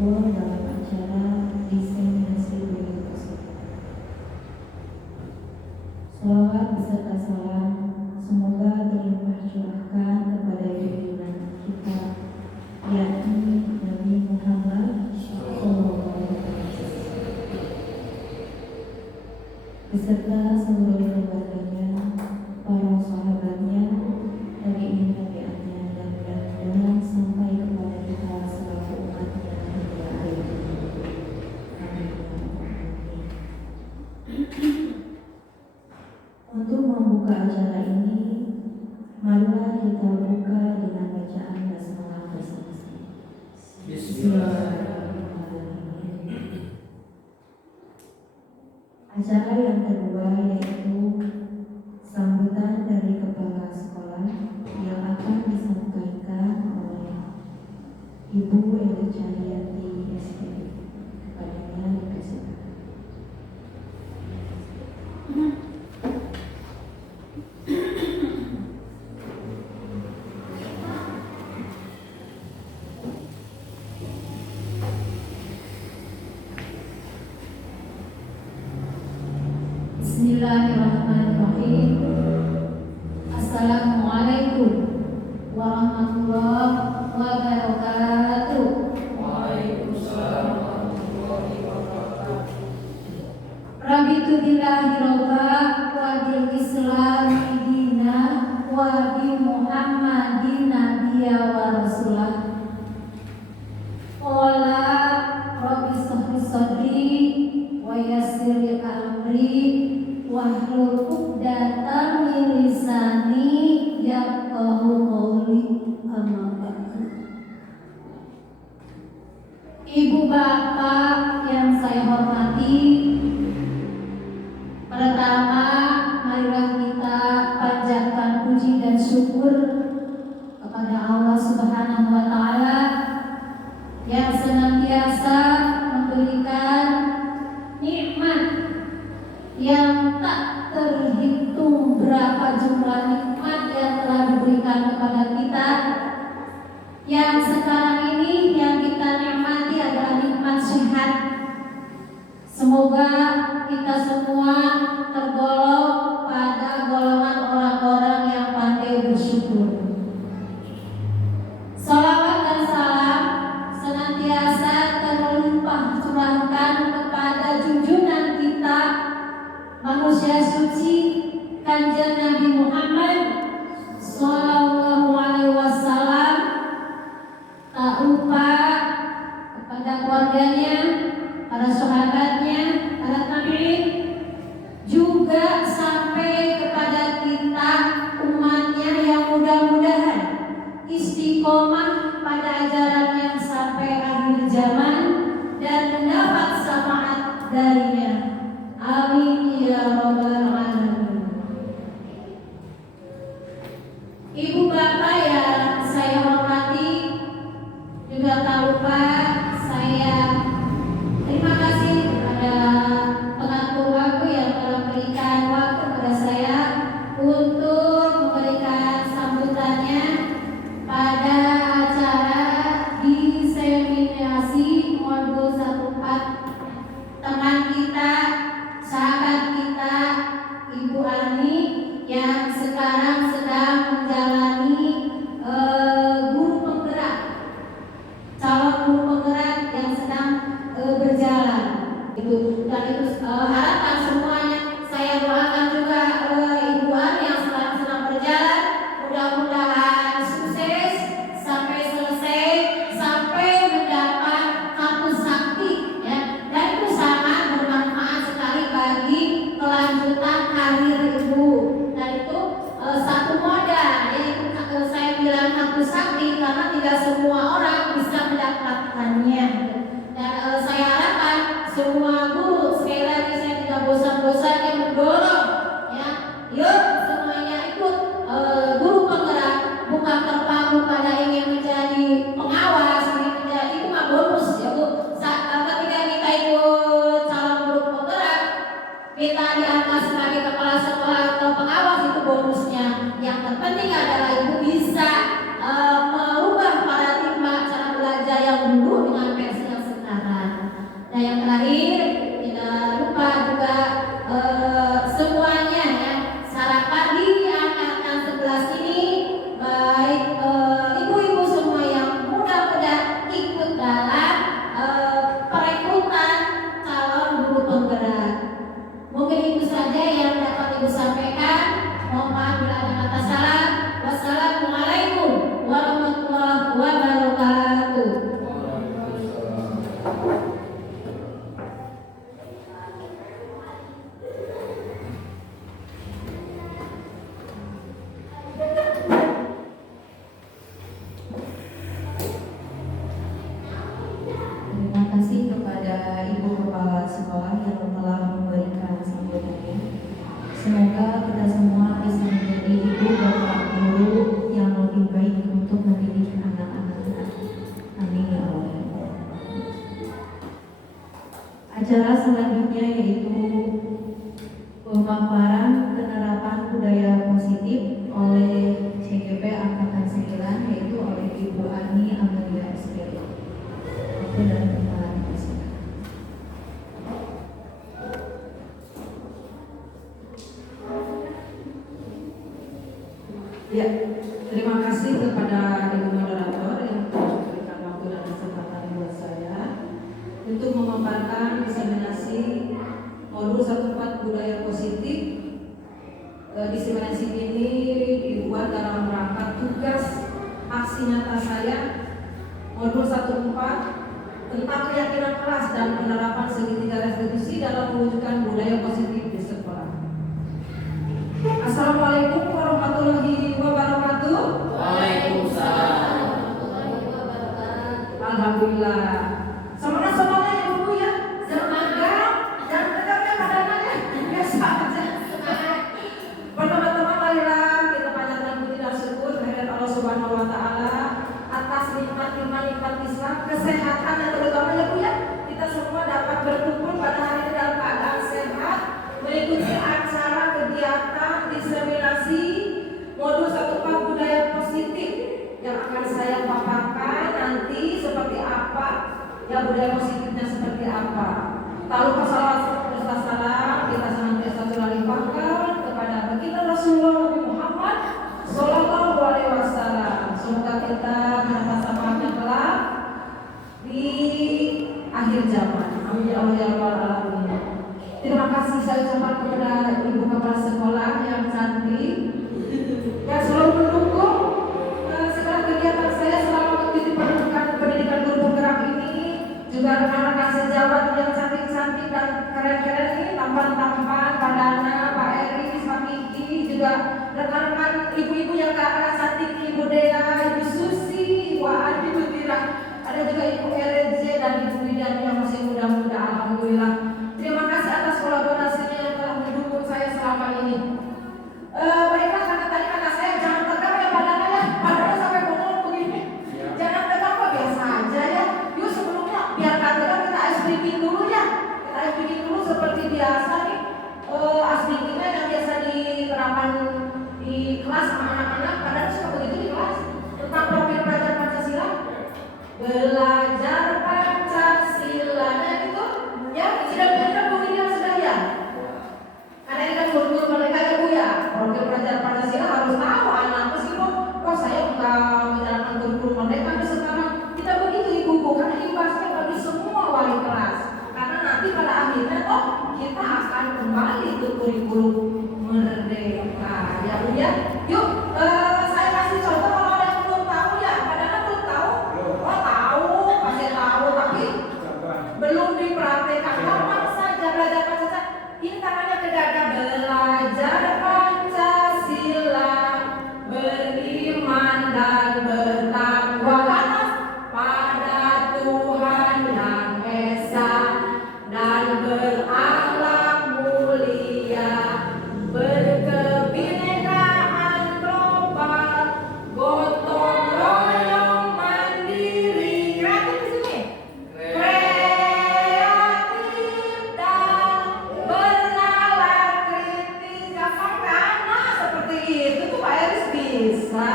berkumpul dalam acara diseminasi beliau tersebut. Salawat beserta salam semoga berlimpah curahkan kepada junjungan kita, yakni Nabi Muhammad SAW, beserta seluruh keluarganya, para sahabatnya, tabi'in-tabi'atnya, dan mudah-mudahan sampai kepada kita selaku umatnya hingga akhir zaman. Amin. Untuk membuka acara ini, marilah kita buka dengan bacaan basmalah bersama-sama. Bismillahirrahmanirrahim. Acara yang kedua yaitu sambutan dari kepala sekolah yang akan disampaikan oleh Ibu Eli Cahyati SPP. Kepadanya dikasih. Bismillahirrahmanirrahim. Assalamualaikum warahmatullahi wabarakatuh. Waalaikumsalam warahmatullahi wabarakatuh. Rabitu billahi robba wa bil islami dina wa bi muhammadin nabiyya wa rasulah. Qala rabbi shrah sadri wa yassir li amri wahlul 'uqdatam min lisani yafqahu qawli. Amma ba'du. Ibu bapak yang saya hormati, pertama marilah kita panjatkan puji dan syukur kepada Allah Subhanahu wa taala yang senantiasa memberikan nikmat yang tak terhitung berapa jumlah nikmat yang telah diberikan kepada kita. Yang sekarang ini yang kita nikmati adalah nikmat sehat. Semoga kita semua tergolong pada golongan orang-orang yang pandai bersyukur. Salawat dan salam senantiasa terlimpah curahkan kepada junjungan kita, manusia suci, Kanjeng Nabi Muhammad Sallallahu Alaihi Wasallam. Tak lupa kepada keluarganya, para sahabatnya, para tabi'in, juga sampai kepada kita umatnya yang mudah-mudahan istiqomah pada ajarannya sampai akhir zaman dan mendapat syafaat darinya. Amin ya rabbal alamin. Ibu bapak yang saya hormati, juga tak lupa saya terima kasih kepada pengatur waktu yang telah memberikan waktu kepada saya untuk memberikan sambutannya pada acara diseminasi modul 14 teman kita Acara selanjutnya yaitu pemaparan penerapan budaya positif oleh CGP Angkatan 9, yaitu oleh Ibu Ani Amelia SPL. Aku dan Kepala Dinas. Ya, terima kasih kepada Ibu Moderator yang telah memberikan waktu dan kesempatan buat saya untuk memaparkan diseminasi modul 14 budaya positif. Diseminasi ini dibuat dalam rangka tugas aksi nyata saya modul 14 tentang keyakinan kelas dan penerapan segitiga restitusi dalam mewujudkan budaya positif di sekolah. Assalamualaikum warahmatullahi wabarakatuh. Waalaikumsalam. Alhamdulillah. Semangat semuanya ya Bu ya. Semangat. Jangan tegaknya badannya. Biasa aja. Teman-teman, marilah kita panjatkan puji dan syukur kehadirat Allah Subhanahu wa taala atas nikmat-nikmat Islam, kesehatan yang terutama ya Bu ya. Kita semua dapat berkumpul pada hari ini dalam keadaan sehat, mengikuti acara kegiatan diseminasi modul 14 budaya positif yang akan saya paparkan nanti seperti apa ya, budaya positifnya seperti apa. Tak lupa salawat serta salam kita senantiasa limpahkan kepada baginda Rasulullah Nabi Muhammad Sallallahu Alaihi Wasallam. Semoga kita mendapat syafaatnya kelak di akhir zaman. Amin ya Allah ya Rabbal alamin. Terima kasih saya ucapkan kepada Ibu Kepala Sekolah yang cantik yang selalu mendukung segala kegiatan saya selama mengikuti pendidikan guru penggerak ini, juga rekan-rekan sejawat yang cantik-cantik dan keren-keren ini, tampan-tampan, Pak Dana, Pak Eri, Pak Kiki, juga rekan-rekan ibu-ibu yang kakak cantik, Ibu Dea, Ibu Susi, Ibu Adi, Ibu Tira, ada juga Ibu RJ dan Ibu Widani yang masih muda-muda. Alhamdulillah. Terima kasih atas kolaborasinya yang telah mendukung saya selama ini. Baiklah, karena tadi kata saya jangan tegang ya badannya sampai bengong begini. Jangan tegang kok, biasa aja ya. Yuk sebelumnya biar gak tegang kita ice breaking dulu ya. Kita ice breaking dulu seperti biasa nih. Ice breakingnya yang biasa diterapkan di kelas sama anak-anak. Padahal suka begitu di kelas tentang profil pelajar Pancasila. Belajar Pancasila itu ya sudah benar Bu ini sudah ya. Karena ini kan guru-guru mereka ya Bu ya. Program pelajar Pancasila harus tahu anak meskipun kok saya bukan menjalankan guru-guru mereka tapi sekarang kita begitu Ibu karena imbasnya bagi semua wali kelas. Karena nanti pada akhirnya kita akan kembali ke kurikulum merdeka ya Bu ya. Yuk saya kasih contoh kalau ada yang belum tahu ya. Padahal belum tahu. Oh tahu, pasti tahu tapi belum dipraktekkan. Kapan saja belajar Pancasila? Ini tangannya ke dada. Belajar Pancasila, beriman dan bertakwa pada Tuhan yang Esa dan berakhlak mulia, berkebinekaan global, gotong royong mandiri. Kreatif di sini. Kreatif dan bernalar kritis. Gampang kan? Nah, seperti itu tuh Pak Eris bisa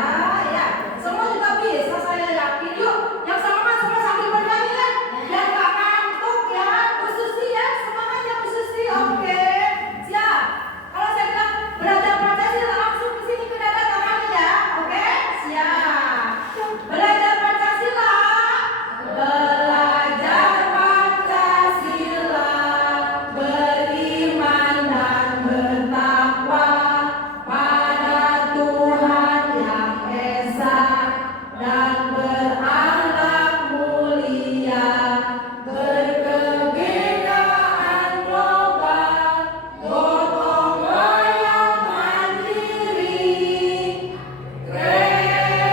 ya. Semua juga bisa saya yakin. Yuk, yang semangat semua sambil bernyanyi ya. Yang gak ngantuk ya, Bu Susi ya. Semangat ya Bu Susi. Oke, siap. Kalau saya bilang belajar Pancasila langsung ke sini ke dada tangannya ya. Oke, siap. Belajar Pancasila. Belajar Pancasila, beriman dan bertakwa pada Tuhan yang Esa dan berakhlak mulia, berkebinekaan global, gotong royong mandiri, kreatif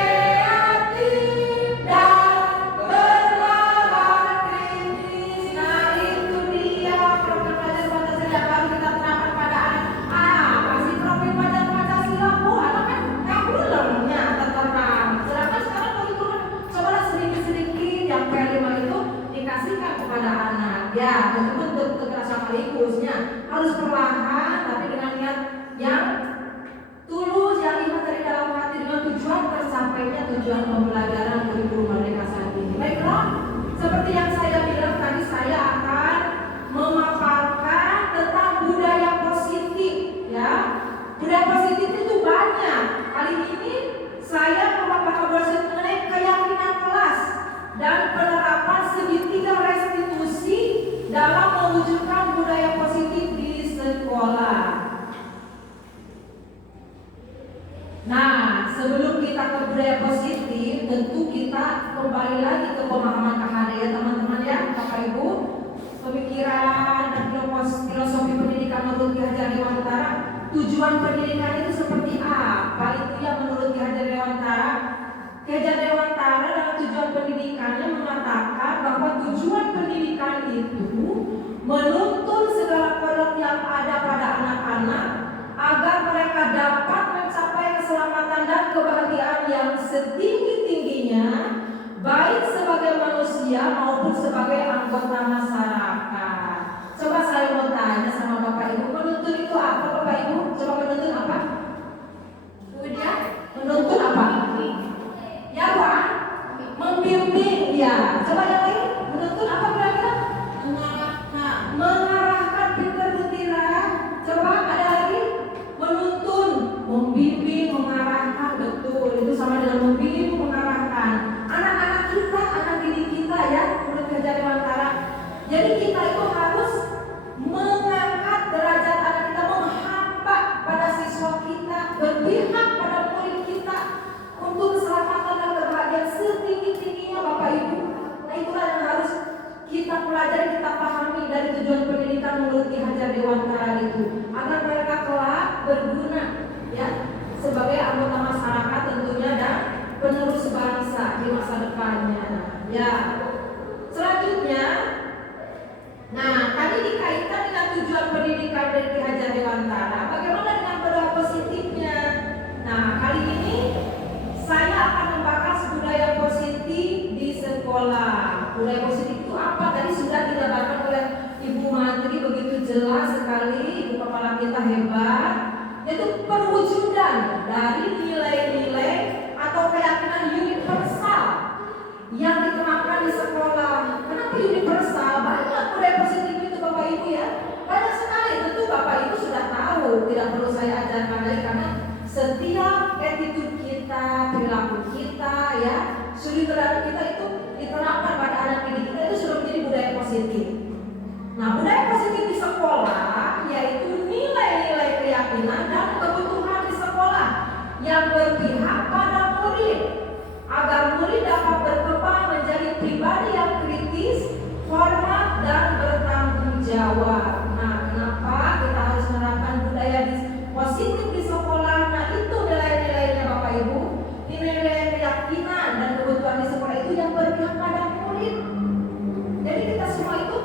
dan bernalar kritis. Nah itu dia program belajar Pancasila baru kita terapkan pada anak. Pasti profil belajar Pancasila Bu, anak kan nggak bulemnya terkenal. Sedangkan sekarang kurikulum cobalah sedikit-sedikit yang P5 itu dikasihkan kepada anak. Ya, bentuk sekaligus,nya harus perlahan tapi dengan niat yang tulus, yang lihat dari dalam hati dengan tujuan tersampainya tujuan pembelajaran kurikulum Merdeka saat ini. Baiklah, seperti yang saya bilang tadi, saya akan memaparkan tentang budaya positif, ya. Budaya positif itu banyak. Kali ini saya memaparkan mengenai keyakinan kelas dan penerapan segitiga restitusi dalam mewujudkan budaya positif di sekolah. Nah, sebelum kita ke budaya positif, tentu kita kembali lagi ke pemahaman KHD ya teman-teman ya, Bapak Ibu. Pemikiran dan filosofi pendidikan menurut Ki Hajar Dewantara, tujuan pendidikan itu seperti apa? Itu yang menurut Ki Hajar Dewantara. Ki Hajar Dewantara dalam tujuan pendidikannya mengatakan bahwa tujuan pendidikan itu menuntun segala produk yang ada pada anak-anak agar mereka dapat mencapai keselamatan dan kebahagiaan yang setinggi-tingginya, baik sebagai manusia maupun sebagai anggota masyarakat. Coba saya mau tanya sama Bapak Ibu, menuntun itu apa Bapak Ibu? Coba menuntun apa? Kemudian menuntun apa? Ya Pak, membimbing ya. Coba yang lain, menuntun apa kira-kira? Mengarahkan, pintar Butira. Coba ada lagi? Menuntun, membimbing, mengarahkan, betul. Itu sama dengan membimbing, mengarahkan. Anak-anak kita, anak didik kita ya, menurut Ki Hajar Dewantara. Jadi kita itu harus mengangkat derajat anak kita, menghamba pada siswa kita, berpihak pada murid kita untuk keselamatan dan kebahagiaan setinggi-tingginya Bapak Ibu. Nah itulah yang harus kita pelajari, kita pahami dari tujuan pendidikan menurut Ki Hajar Dewantara itu, agar mereka kelak berguna ya sebagai anggota masyarakat tentunya dan penerus bangsa di masa depannya. Ya. Selanjutnya, nah tadi dikaitkan dengan tujuan pendidikan dari Ki Hajar Dewantara. Bagaimana dengan budaya positifnya? Nah kali ini saya akan membahas budaya positif di sekolah. Budaya positif itu apa? Tadi sudah dijabarkan oleh Ibu Mantri begitu jelas sekali, Ibu Kepala kita hebat. Yaitu perwujudan dari nilai-nilai atau keyakinan universal yang diterapkan di sekolah. Kenapa universal? Banyak budaya positif itu Bapak Ibu ya. Banyak sekali, tentu Bapak Ibu sudah tahu, tidak perlu saya ajarkan lagi karena setiap attitude kita, perilaku kita ya, suri teladan kita itu diterapkan pada anak didik kita, itu sudah menjadi budaya positif. Nah, budaya positif di sekolah yaitu nilai-nilai keyakinan dan kebutuhan di sekolah yang berpihak pada murid agar murid dapat berkembang menjadi pribadi yang kritis, hormat dan bertanggung jawab. Nah, kenapa kita harus menerapkan budaya positif di sekolah? Nah, itu nilai-nilainya Bapak Ibu. Nilai-nilai keyakinan dan kebutuhan di sekolah itu yang berpihak pada murid. Jadi kita semua itu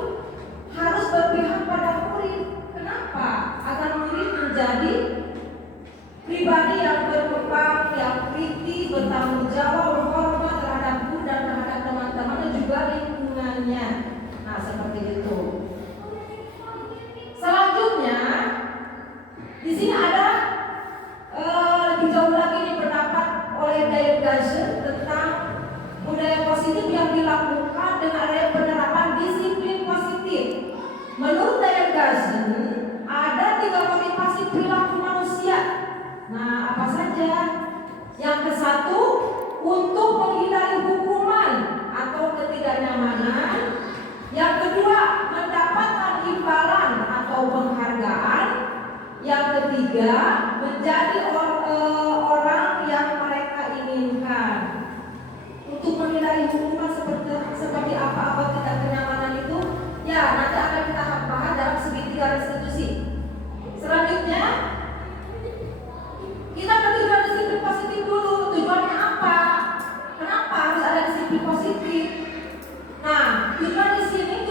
harus berpihak pada murid. Kenapa? Agar murid menjadi pribadi yang berkembang, yang kritis, bertanggung jawab, berhormat terhadap guru dan terhadap teman-teman dan juga lingkungannya. Nah, seperti itu. Selanjutnya, di sini ada lebih jauh lagi nih pendapat oleh Dave Gassen tentang budaya positif yang dilakukan dengan adanya penerapan disiplin positif. Menurut Dave Gassen, ada 3 motivasi perilaku manusia. Nah, apa saja? Yang ke-1, untuk menghindari hukuman atau ketidaknyamanan. Yang kedua, mendapatkan imbalan atau penghargaan. Yang ketiga, menjadi orang yang mereka inginkan. Untuk menghindari hukuman seperti apa tidak kenyamanan itu, ya nanti akan kita bahas dalam segitiga restitusi. Selanjutnya, kita ke tujuan disiplin positif dulu. Tujuannya apa? Kenapa harus ada disiplin positif? Nah, tujuan disiplin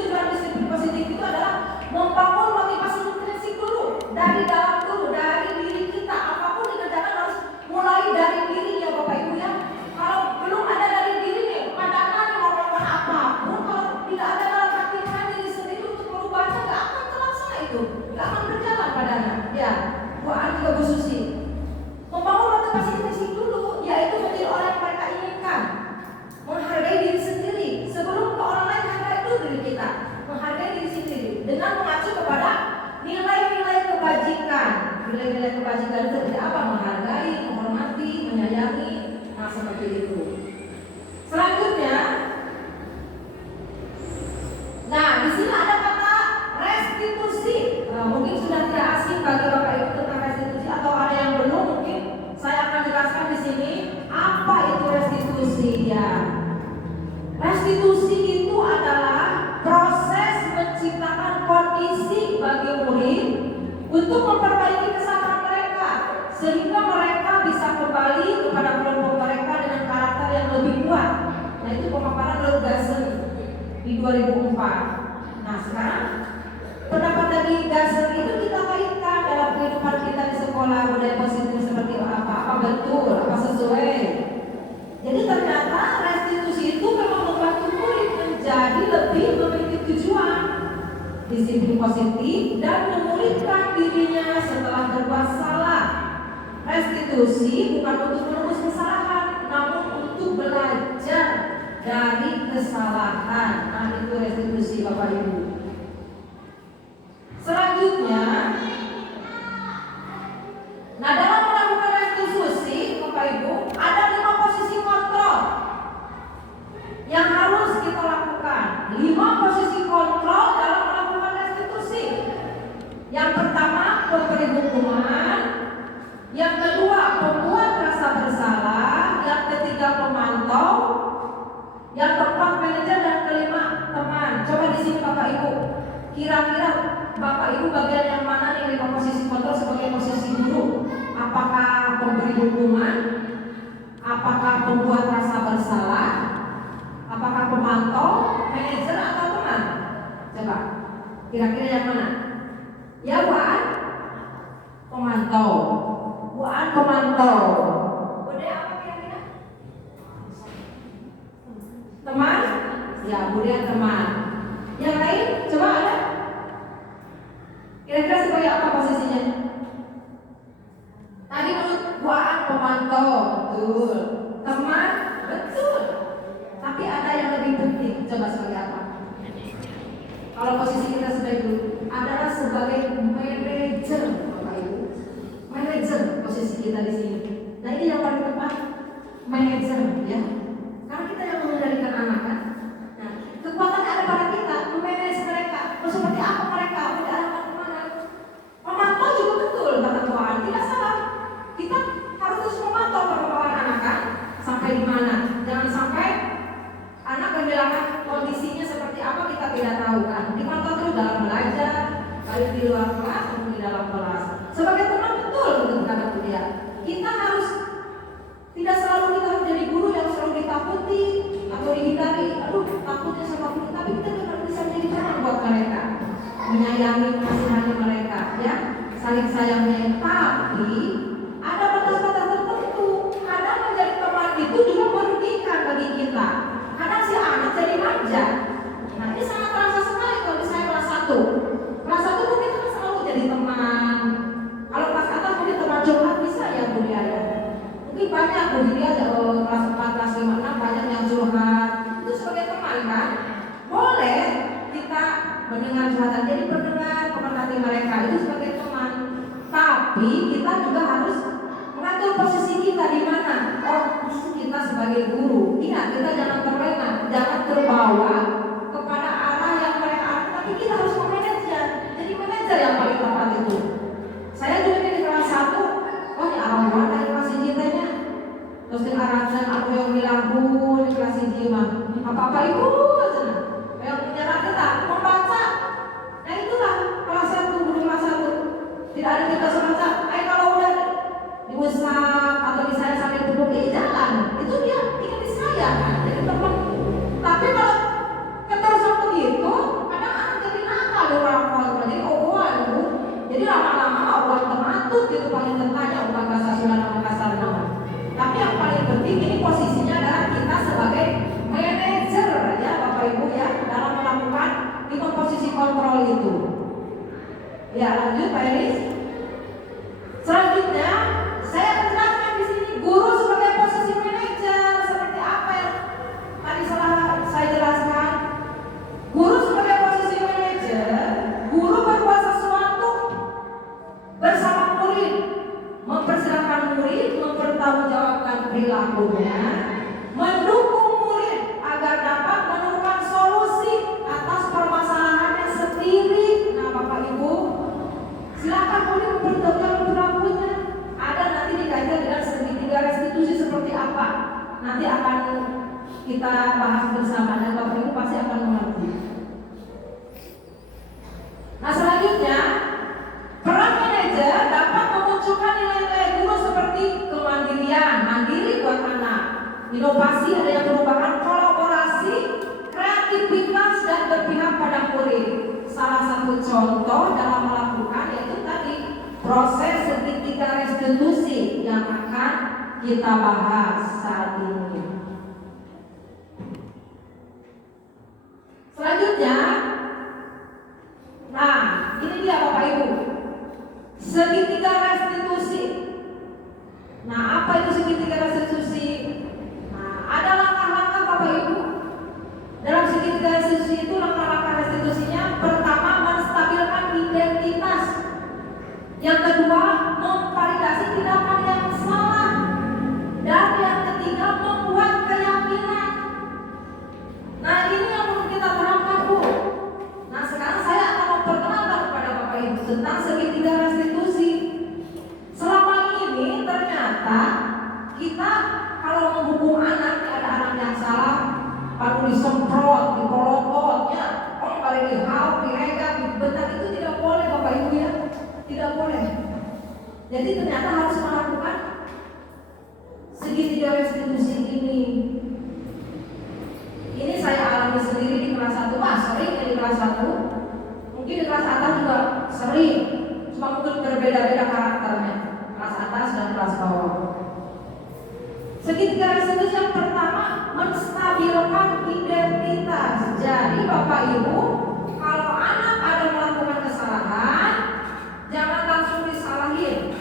positif itu adalah membangun motivasi intrinsik dulu, dari dalam dulu, dari diri kita. Apapun dikerjakan harus mulai dari diri ya Bapak Ibu ya. Kalau belum ada dari diri nih, pandangan mau melakukan apapun, kalau tidak ada dalam hati diri sendiri untuk merubahnya, nggak akan terlaksana untuk memperbaiki kesalahan mereka sehingga mereka bisa kembali kepada kelompok mereka dengan karakter yang lebih kuat. Nah, itu pemaparan Lutherson di 2004. Nah, sekarang pendapat dari Gassen itu kita kaitkan dalam kehidupan kita di sekolah. Budaya positif seperti apa betul, apa sesuai. Jadi ternyata restitusi itu memang membantu murid menjadi lebih memiliki tujuan, disiplin positif, dan memulihkan dirinya setelah berbuat salah. Restitusi bukan untuk menebus kesalahan, namun untuk belajar dari kesalahan. Nah, itu restitusi Bapak Ibu. Selanjutnya, nah dalam melakukan restitusi Bapak Ibu ada 5 posisi kontrol yang harus kita lakukan. 5 posisi kontrol dalam melakukan restitusi. Yang pertama, pemberi hukuman. Yang kedua, pembuat rasa bersalah. Yang ketiga, pemantau. Yang keempat, manajer. Dan kelima, teman. Coba di sini Bapak Ibu, kira-kira Bapak Ibu bagian yang mana nih 5 posisi kontrol sebagai posisi guru? Apakah pemberi hukuman? Apakah pembuat rasa bersalah? Apakah pemantau, manajer, atau teman? Coba, kira-kira yang mana? Ya, Buan? Pemantau. Buan pemantau. Bude apa kira-kira? Teman? Ya, Bude teman. Yang lain, coba ada? Kira-kira sebagai apa posisinya? Tadi menurut Buan pemantau, betul. Teman, betul. Tapi ada yang lebih penting, coba sebagai apa? Kalau posisi kita sebagai guru adalah sebagai manajer, Bapak Ibu. Manajer posisi kita di sini. Nah, ini yang paling tepat, manajer, ya. Karena kita yang mengendalikan anak kan. Nah, kekuatannya ada pada kita, memanage mereka. Terus seperti apa mereka? Diarahkan kemana? Memantau juga betul kata Tuhan, tidak salah. Kita harus terus memantau perkembangan anak kan, sampai di mana. Jangan sampai anak kehilangan kondisinya seperti apa kita tidak tahu kan. Dimantau terus dalam belajar, baik di luar kelas maupun di dalam kelas. Sebagai teman betul untuk kata dia. Kita harus tidak selalu kita harus jadi guru yang selalu ditakuti atau dihindari. Aduh, takutnya sama guru, tapi kita juga bisa menjadi teman buat mereka, menyayangi, mengasihani mereka, ya, saling sayangnya. Tapi ada batas-batas tertentu. Kadang menjadi teman itu juga merugikan bagi kita. Kadang si anak jadi manja. Nah, ini sangat terasa sekali kalau misalnya kelas 1. Kelas 1 mungkin kita selalu jadi teman. Kalau kelas atas mungkin teman curhat bisa ya Bu Dia ya. Mungkin banyak Bu Dia kelas 4, kelas 5, 6 banyak yang curhat. Itu sebagai teman kan. Boleh kita mendengar curhatan, jadi pendengar, pemerhati mereka itu sebagai teman. Tapi kita juga harus mengatur posisi kita di mana. Oh, kita sebagai guru. Ingat, kita jangan terlena, jangan terbawa kepada arah yang mereka arah, tapi kita harus memanage. Jadi manajer yang paling tepat itu. Saya juga di kelas 1, oh ini arah mana di kelas cintanya. Terus di arah aku yang bilang di kelas mah apa-apa ibu aja. Yang menyerah kita membaca. Nah itulah kelas 1, guru kelas 1. Tidak ada tugas membaca. Kalau udah diusap atau misalnya sambil duduk di jalan, itu dia ingin disayang kan, jadi teman. Tapi kalau keterusan begitu, kadang anak jadi nakal di orang tua, jadi oboan itu. Jadi lama-lama oboan tematut gitu paling tentanya, bukan kasar sudah nama kasar nama. Tapi yang paling penting ini posisinya adalah kita sebagai manajer ya Bapak Ibu ya, dalam melakukan 5 posisi kontrol itu. Ya lanjut Pak Elis. Selanjutnya saya akan jelaskan di sini guru sebagai posisi manajer seperti apa yang tadi saya jelaskan. Guru sebagai posisi manajer, guru berbuat sesuatu bersama murid, mempersilahkan murid mempertanggungjawabkan perilakunya, mendukung murid agar dapat menemukan solusi atas permasalahannya sendiri. Nah Bapak Ibu, silakan murid mempertanggungjawabkan perilakunya. Ada nanti dikaitkan dengan segitiga restitusi seperti apa. Nanti akan kita bahas bersama dan Bapak Ibu pasti akan mengerti. Nah selanjutnya peran Inovasi adanya perubahan, kolaborasi, kreativitas dan berpihak pada murid. Salah satu contoh dalam melakukan yaitu tadi proses segitiga restitusi yang akan kita bahas saat ini. Selanjutnya, nah ini dia Bapak Ibu, segitiga restitusi. Nah, apa itu segitiga restitusi? Nah, ada langkah-langkah Bapak Ibu. Dalam segitiga restitusi itu langkah-langkah restitusinya, pertama menstabilkan identitas. Yang kedua, memvalidasi tindakan yang salah. Dan yang ketiga, membuat keyakinan. Nah, ini yang perlu kita terapkan, Bu. Nah, sekarang saya akan memperkenalkan kepada Bapak Ibu tentang segitiga restitusi. Selama ini ternyata kita kalau menghukum anak, ada anak yang salah, lalu disemprot, dipolot-polot, ya, kembali dihau, diregang, dibentak, itu tidak boleh Bapak Ibu ya, tidak boleh. Jadi ternyata harus melakukan segitiga restitusi ini. Ini saya alami sendiri di kelas 1, sering ya di kelas 1. Mungkin di kelas atas juga sering, cuma mungkin berbeda-beda karakternya, kelas atas dan kelas bawah. Segitiga restitusi yang pertama, menstabilkan identitas. Jadi Bapak Ibu, kalau anak ada melakukan kesalahan, jangan langsung disalahin.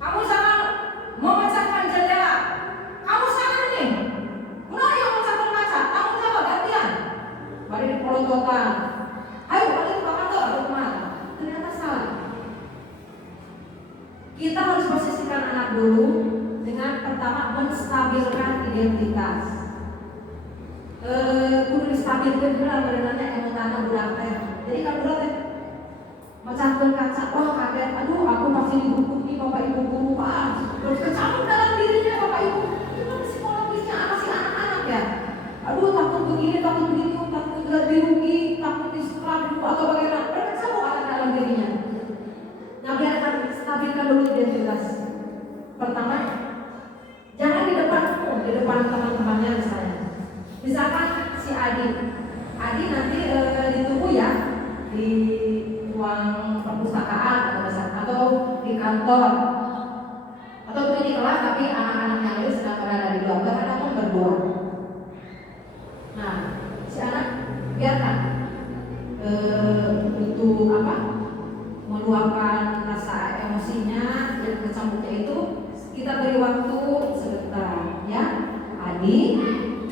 Kamu jangan memecahkan jendela, kamu salah nih, mulai yang memecahkan kaca, kamu coba gantian. Mari dipolot-polotan, ayo balik ke kantor atau kemana? Ternyata salah. Kita harus posisikan anak dulu dengan pertama menstabilkan identitas. Kudu distabilkan dulu berenangnya emotana budak teh. Jadi kalau budak teh mecahkan kaca, wah kaget, aduh aku pasti dihukum nih Bapak Ibu guru, terus kecamuk dalam dirinya Bapak Ibu. Gimana psikologisnya si anak-anak ya? Aduh takut begini, takut begitu, takut dirugi, takut diserang atau bagaimana? Berkecamuk anak dalam dirinya. Nah, biarkan stabilkan dulu identitas. Pertama, jangan di depanmu, di depan teman-temannya misalnya. Misalkan si Adi nanti ditunggu ya di ruang perpustakaan atau di kantor atau di kelas, tapi anak-anak yang lain sedang berada di luar, karena pun berdua. Nah, si anak biarkan untuk meluapkan rasa emosinya dan kecamuknya itu. Kita beri waktu sebentar ya. Adi,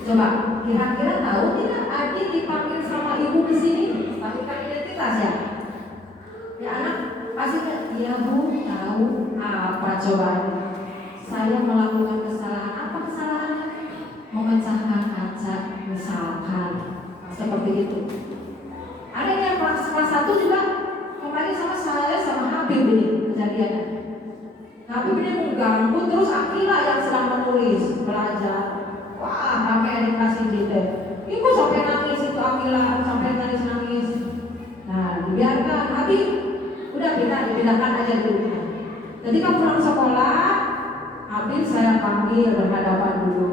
coba kira-kira tahu tidak Adi dipanggil sama ibu di sini? Stabilkan identitas ya. Ya anak pasti kan, iya Bu, tahu. Apa coba? Saya melakukan kesalahan. Apa kesalahannya? Memecahkan kaca misalkan. Seperti itu. Ada yang kelas 1 juga kemarin sama saya sama Habib ini kejadiannya. Habib ini mengganggu terus Akila yang sedang menulis belajar. Wah, sampai dikasih gitu. Ibu sampai nangis itu Akila, sampai nangis. Nah, dibiarkan Habib, udah dipindahkan aja dulu. Ketika pulang sekolah, Habib saya panggil berhadapan dulu.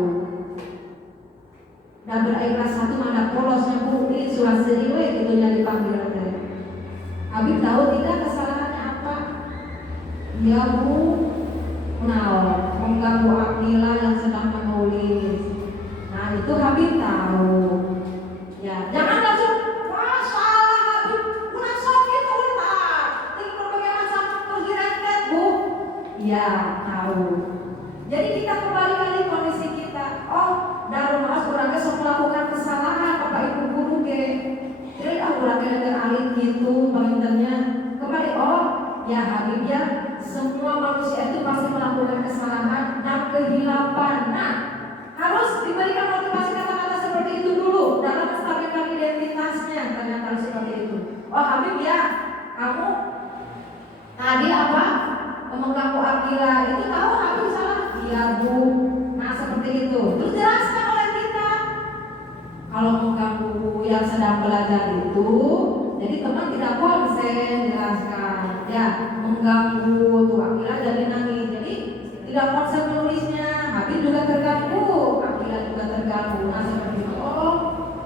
Dan berikhlas satu mana polosnya Bu, ini surat seriwe gitu yang dipanggil. Habib tahu tidak kesalahannya apa? Ya Bu, mengganggu Akila yang sedang menulis. Nah itu Habib tahu. Ya, jangan langsung wah salah Habib, udah sakit udah. Ini berbagai macam terus direket Bu. Ya tahu. Jadi kita kembali kali kondisi kita. Oh, Darul Maas orangnya sok melakukan kesalahan Bapak Ibu guru ke. Jadi orangnya dengan alit gitu, penginternya kembali. Oh, ya Habib ya. Semua manusia itu pasti melakukan kesalahan dan kehilapan. Nah, harus diberikan motivasi kata-kata seperti itu dulu dalam menstabilkan identitasnya. Ternyata harus seperti itu. Oh Habib ya, kamu tadi mengganggu Akila itu tahu Habib salah? Iya Bu. Nah seperti itu. Terus jelaskan oleh kita. Kalau mengganggu yang sedang belajar itu, jadi teman tidak konsen jelaskan. Ya, mengganggu tuh Akila jadi nangis. Jadi tidak konsen menulisnya. Habib juga terganggu, Akila juga terganggu. Nah seperti itu. Oh,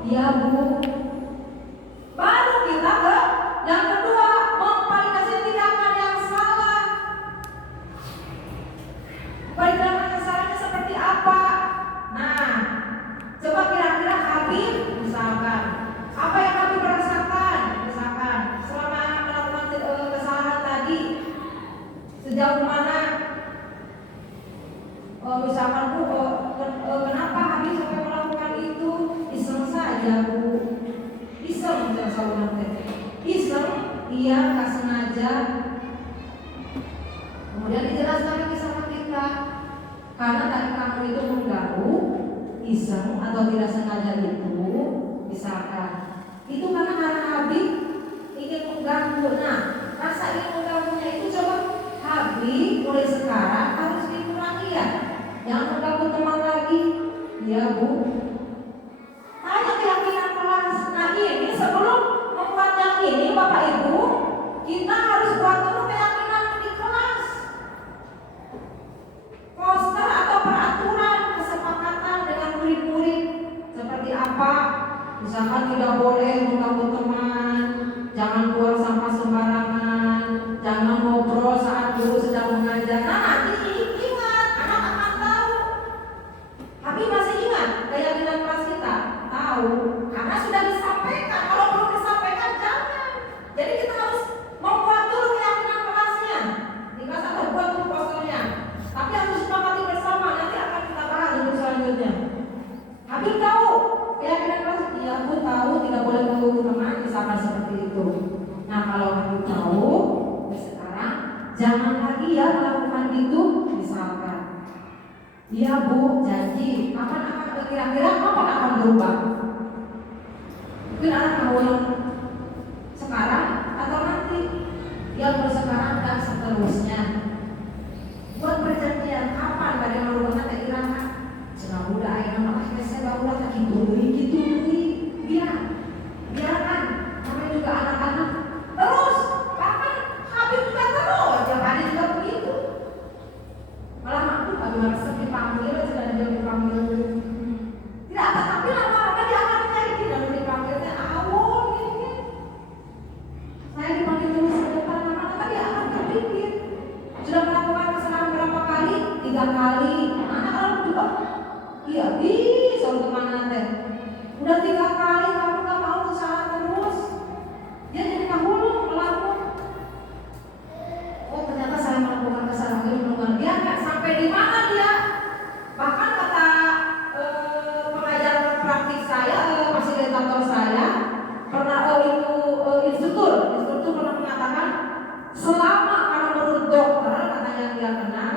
iya Bu. Baru kita ke yang kedua, memvalidasi tindakan yang salah. Tindakan yang salahnya seperti apa? Nah, coba kira-kira Habib misalkan apa yang Habib merasakan? Misalkan selama melakukan kesalahan tadi sejauh mana? Misalkan Bu, kenapa Habib sampai melakukan itu? Iseng saja Bu. Iseng saja iseng, iya nggak sengaja. Kemudian dijelaskan lagi sama kita, karena tadi kamu itu mengganggu, iseng atau tidak sengaja itu, misalkan itu karena Habib ingin mengganggu. Nah, rasa ingin mengganggunya itu coba Habib mulai sekarang harus dikurangi ya. Jangan mengganggu teman lagi, ya Bu. Hanya keyakinan kelas. Nah ini sebelum membuat yang ini Bapak Ibu, kita harus buat dulu keyakinan di kelas. Poster atau peraturan kesepakatan dengan murid-murid seperti apa? Misalkan tidak boleh mengganggu teman, jangan buang sampah sembarangan, jangan ngobrol saat guru sedang mengajar. Nah nanti ingat, anak akan tahu. Tapi masih ingat keyakinan kelas kita? Tahu, karena sudah disampaikan. Kalau belum disampaikan jangan. Jadi kita harus membuat dulu keyakinan kelasnya. Di kelas atau buat dulu posternya. Tapi harus disepakati bersama. Nanti akan kita bahas untuk selanjutnya. Habib tahu keyakinan kelas? Iya, aku tahu tidak boleh mengganggu teman, misalkan seperti itu. Nah kalau Habib tahu, sekarang jangan lagi ya melakukan itu, misalkan. Iya Bu, janji. Kapan akan kira-kira kapan akan berubah? Mungkin anak mau yang sekarang atau nanti. Yang sekarang dan seterusnya. Buat perjanjian kapan bagaimana berubah tak kira kan? Jangan muda ayam anak saya baru tak gitu. Biarkan. Namanya juga anak-anak. Terus, bahkan Habib juga terus. Tiap hari juga begitu. Malah aku merasa dipanggil, sudah dia dipanggil. Tidak apa, tapi lama-lama dia akan mencari tidak dipanggilnya awal ini. Saya dipanggil terus ke depan, lama-lama dia akan berpikir. Sudah melakukan kesalahan berapa kali? 3 kali. Anak-anak juga, iya bisa untuk mana teh. Udah 3 kali kamu nggak mau kesalahan terus. Dia jadi kahulu melakukan. Oh ternyata saya melakukan kesalahan ini melakukan dia kan sampai di mana dia. Bahkan kata pengajar praktik saya, fasilitator saya pernah instruktur pernah mengatakan selama karena menurut dokter kata yang dia kenal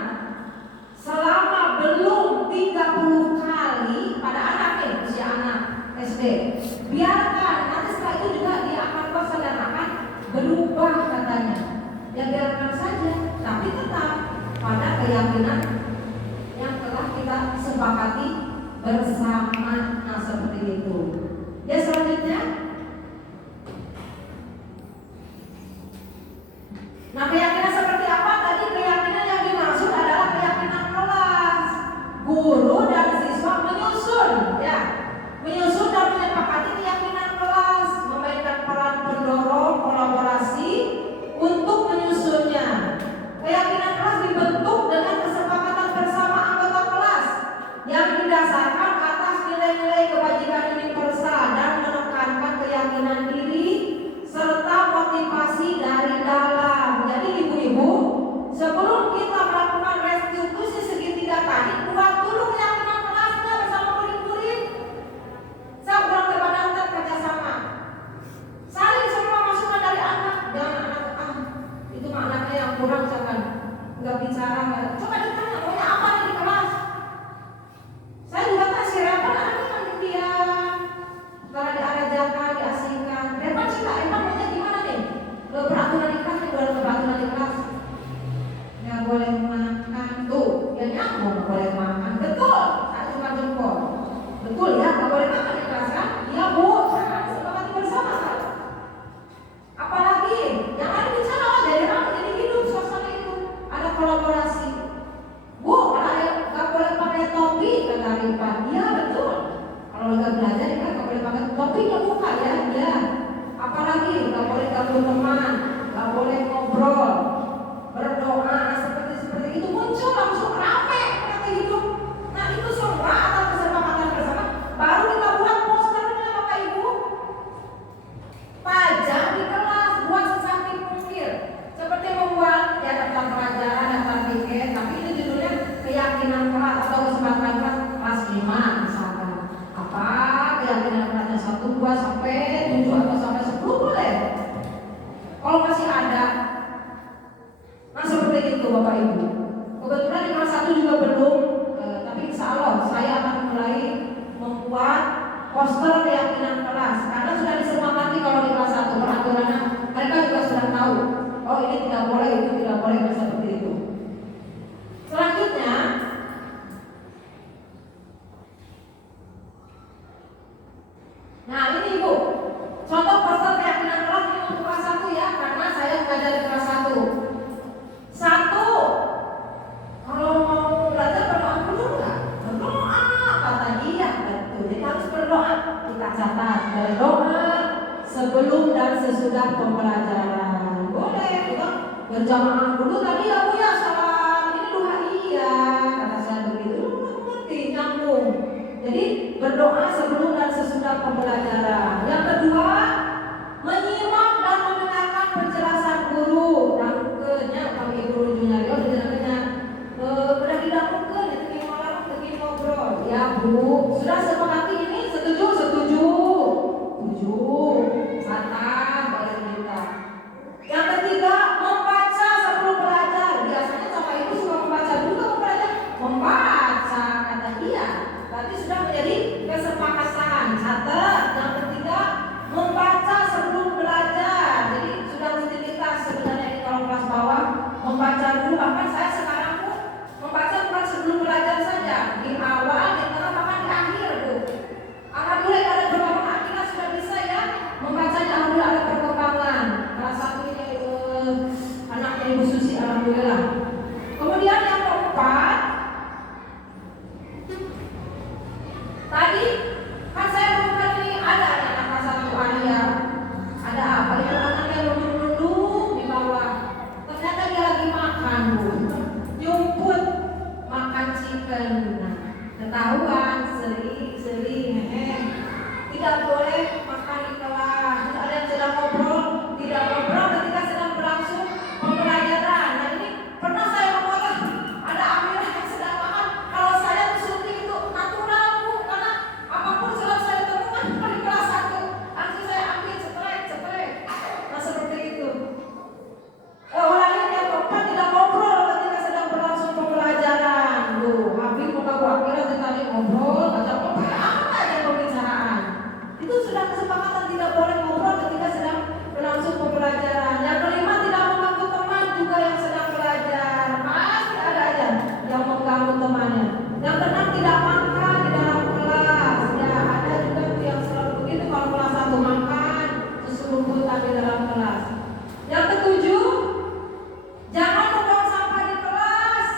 selama belum 30 kali pada anak usia anak SD biarkan nanti setelah itu juga dia akan bosan dan akan berubah katanya. Ya biarkan saja, tapi tetap pada keyakinan yang telah kita sepakati bersama. Nah seperti itu. Ya selanjutnya. Nah keyakinan seperti apa? Tadi keyakinan yang dimaksud adalah keyakinan kelas. Guru dan siswa menyusun, ya, menyusun dan menyepakati keyakinan kelas, memainkan peran pendorong kolaborasi untuk menyusunnya. Keyakinan kelas dibentuk dengan kesepakatan bersama anggota kelas yang didasarkan atas nilai-nilai kebajikan ini manggil teman, nggak boleh ngobrol, berdoa seperti itu muncul langsung rame nanti hidup. Nah itu semua atas kesepakatan bersama. Baru kita buat posternya Bapak Ibu, pajang di kelas, buat sesamping mungkin. Seperti membuat ya daftar pelajaran, daftar tiket, tapi itu judulnya keyakinan kelas atau kesepakatan kelas 5 misalkan. Apa keyakinan kelasnya 1, 2 sampai 7 atau sampai 10 boleh. Kalau masih ada, nah seperti itu Bapak Ibu. Kebetulan di kelas 1 juga belum, tapi insya Allah saya akan mulai membuat poster keyakinan kelas. Karena sudah disepakati kalau di kelas 1 peraturannya, mereka juga sudah tahu. Oh ini tidak boleh, itu tidak boleh, seperti itu. Selanjutnya, nah ini Ibu, contoh poster keyakinan kelas ini untuk kelas 1 ya, karena saya mengajar di kelas 1. 1, kalau mau belajar berdoa dulu nggak? Berdoa, kata dia, betul. Jadi harus berdoa. Kita catat, berdoa sebelum dan sesudah pembelajaran. Boleh, kita berjamaah dulu tadi ya Bu ya, salat ini doa iya, kata saya begitu. Ngerti, nyambung. Jadi berdoa sebelum dan sesudah pembelajaran. Yang kedua, menyimak dan mendengarkan penjelasan guru. Rangkenya kami guru Junyario dijelaskannya udah tidak mungkin itu malam pergi ngobrol. Ya Bu, sudah sepakati ini, setuju? Setuju. Santai boleh kita. Yang ketiga, membaca sebelum belajar. Biasanya Bapak Ibu suka membaca dulu atau belajar? Membaca, kata dia. Berarti sudah menjadi kesepakatan. Catat. Yang ketiga, membaca sebelum belajar. Jadi sudah rutinitas sebenarnya ini kalau kelas bawah membaca dulu. Bahkan saya sekarang pun membaca bukan sebelum belajar saja, di awal, di tengah, bahkan di akhir Bu. Alhamdulillah ada perkembangan, kita sudah bisa ya membacanya. Alhamdulillah ada perkembangan. Salah satu ini anaknya Ibu Susi, alhamdulillah. Kemudian yang keempat, tadi kan saya bukan ini ada anak kelas 1 Alia. Ada apa? Itu anaknya nunduk di bawah. Ternyata dia lagi makan Bu. Jumput makan chicken. Nah, ketahuan sering tidak boleh makan di kelas. Ada yang sedang ngobrol, tidak ngobrol ketika sedang berlangsung pembelajaran. Nah ini pernah saya memotong ada Amira yang sedang makan. Kalau saya syuting itu natural Bu, karena apapun sudah saya temukan di kelas 1 langsung saya ambil ceplek. Nah seperti itu. Orang yang keempat tidak ngobrol ketika sedang berlangsung pembelajaran. Duh, Habib muka Bu Amira tadi ngobrol, baca apa aja pembicaraan. Itu sudah kesepakatan tidak boleh ngobrol ketika sedang berlangsung pembelajaran. Yang kelima, tidak mengganggu teman juga yang sedang belajar. Pasti ada aja yang mengganggu temannya. Yang keenam, tidak makan di dalam kelas. Ya ada juga tuh yang selalu begitu kalau kelas 1 makan seseruputan di dalam kelas. Yang ketujuh, jangan membuang sampah di kelas.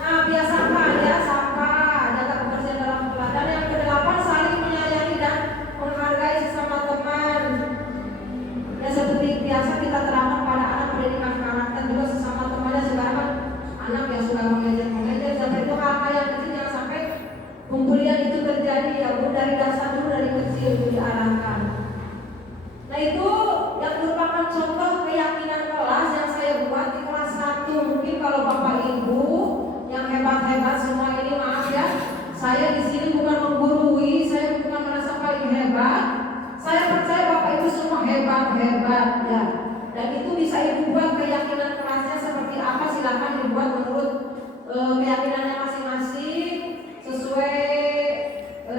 Nah biasakan ya sampah, jaga kebersihan dalam kelas. Dan yang kedelapan, saling menyayangi dan menghargai sesama teman. Ya seperti biasa kita terapkan pada anak pendidikan karakter juga sesama temannya. Sekarang kan anak yang suka mengajar sampai itu hal-hal yang kecil jangan sampai pembulian itu terjadi ya Bu. Dari dasar dulu, dari kecil itu diarahkan. Nah itu yang merupakan contoh keyakinan kelas yang saya buat di kelas 1. Mungkin kalau Bapak Ibu yang hebat-hebat semua ini, maaf ya, saya di sini bukan menggurui, saya bukan merasa paling hebat. Saya percaya Bapak Ibu semua hebat-hebat ya. Dan itu bisa Ibu buat keyakinan kelasnya seperti apa, silakan dibuat menurut keyakinannya masing-masing sesuai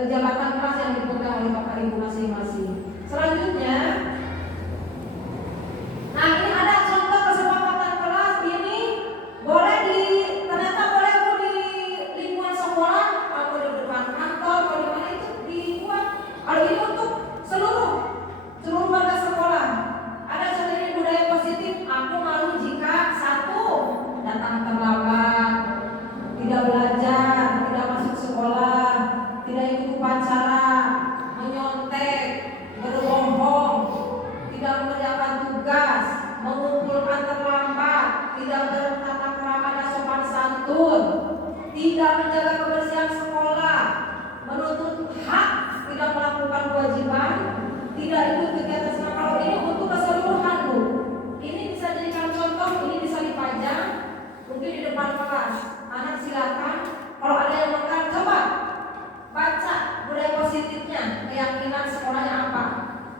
jabatan kelas yang dipegang oleh Bapak Ibu masing-masing. Selanjutnya, nah ini ada contoh kesepakatan kelas ini boleh ternyata boleh Bu di lingkungan sekolah, atau di depan kantor, atau di mana itu dibuat. Kalau ini untuk seluruh warga sekolah. Ada contoh ini budaya positif. Aku malu jika 1, datang terlambat, tidak belajar, tidak masuk sekolah, tidak ikut upacara. tidak menjaga kebersihan sekolah, menuntut hak, tidak melakukan kewajiban, tidak ikut kegiatan sekolah. Kalau ini untuk keseluruhan Bu, ini bisa dijadikan contoh, ini bisa dipajang mungkin di depan kelas. Anak silakan, kalau ada yang makan coba baca budaya positifnya, keyakinan sekolahnya apa.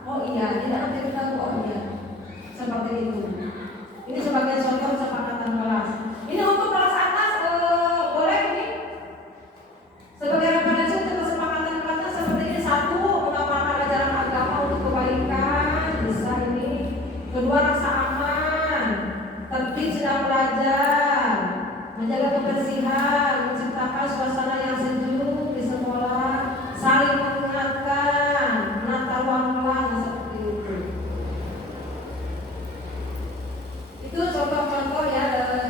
Oh iya, tidak nanti kita tahu, oh iya, seperti itu. Ini sebagai contoh kesepakatan kelas. Ini untuk kelas atas, boleh ini sebagai referensi untuk kesepakatan kelasnya seperti ini. Satu, mengamalkan ajaran agama untuk kebaikan, bisa ini. Kedua, rasa aman, tertib sedang belajar, menjaga kebersihan, menciptakan suasana yang sejuk di sekolah, saling mengingatkan, menata ruang kelas, seperti itu. Itu contoh-contoh ya